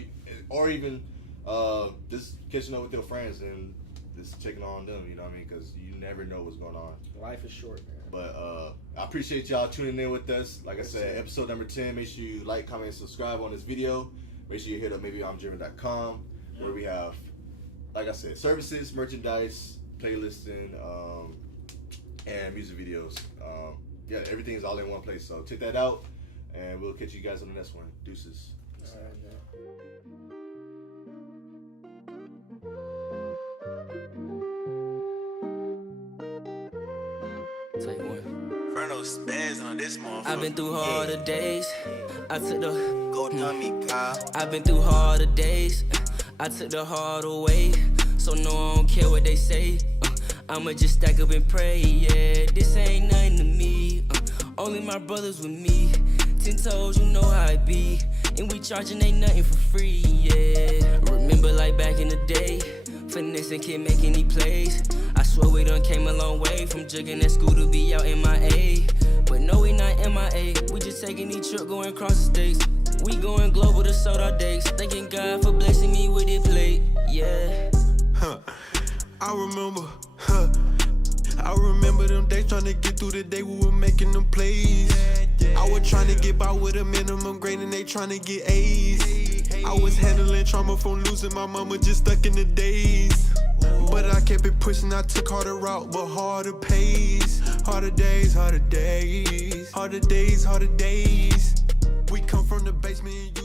or even just catching up with your friends and just checking on them. You know what I mean? Because you never know what's going on. Life is short, man. But I appreciate y'all tuning in with us. Like I said, episode number 10. Make sure you like, comment, and subscribe on this video. Make sure you hit up maybeI'mDriven.com where we have, like I said, services, merchandise, playlisting, and music videos. Yeah, everything is all in one place. So check that out, and we'll catch you guys on the next one. Deuces. All right, man. Take one. spaz on this motherfucker. I've been through harder days. I took the Go dummy, Kyle. I've been through harder days. I took the harder way. So no, I don't care what they say. I'ma just stack up and pray. Yeah, this ain't nothing to me. Only my brothers with me. 10 toes, you know how it be. And we charging ain't nothing for free. Yeah, remember like back in the day. Finessing can't make any plays. I swear we done came a long way from jugging at school to be out MIA. But no, we not MIA. We just taking each trip going across the states. We going global to sold our dates. Thanking God for blessing me with it plate. Yeah. I remember them days trying to get through the day. We were making them plays. I was trying to get by with a minimum grade and they trying to get A's. I was handling trauma from losing my mama, just stuck in the days. But I kept it pushing, I took harder route, but harder pays. Harder days, harder days. Harder days, harder days. We come from the basement and you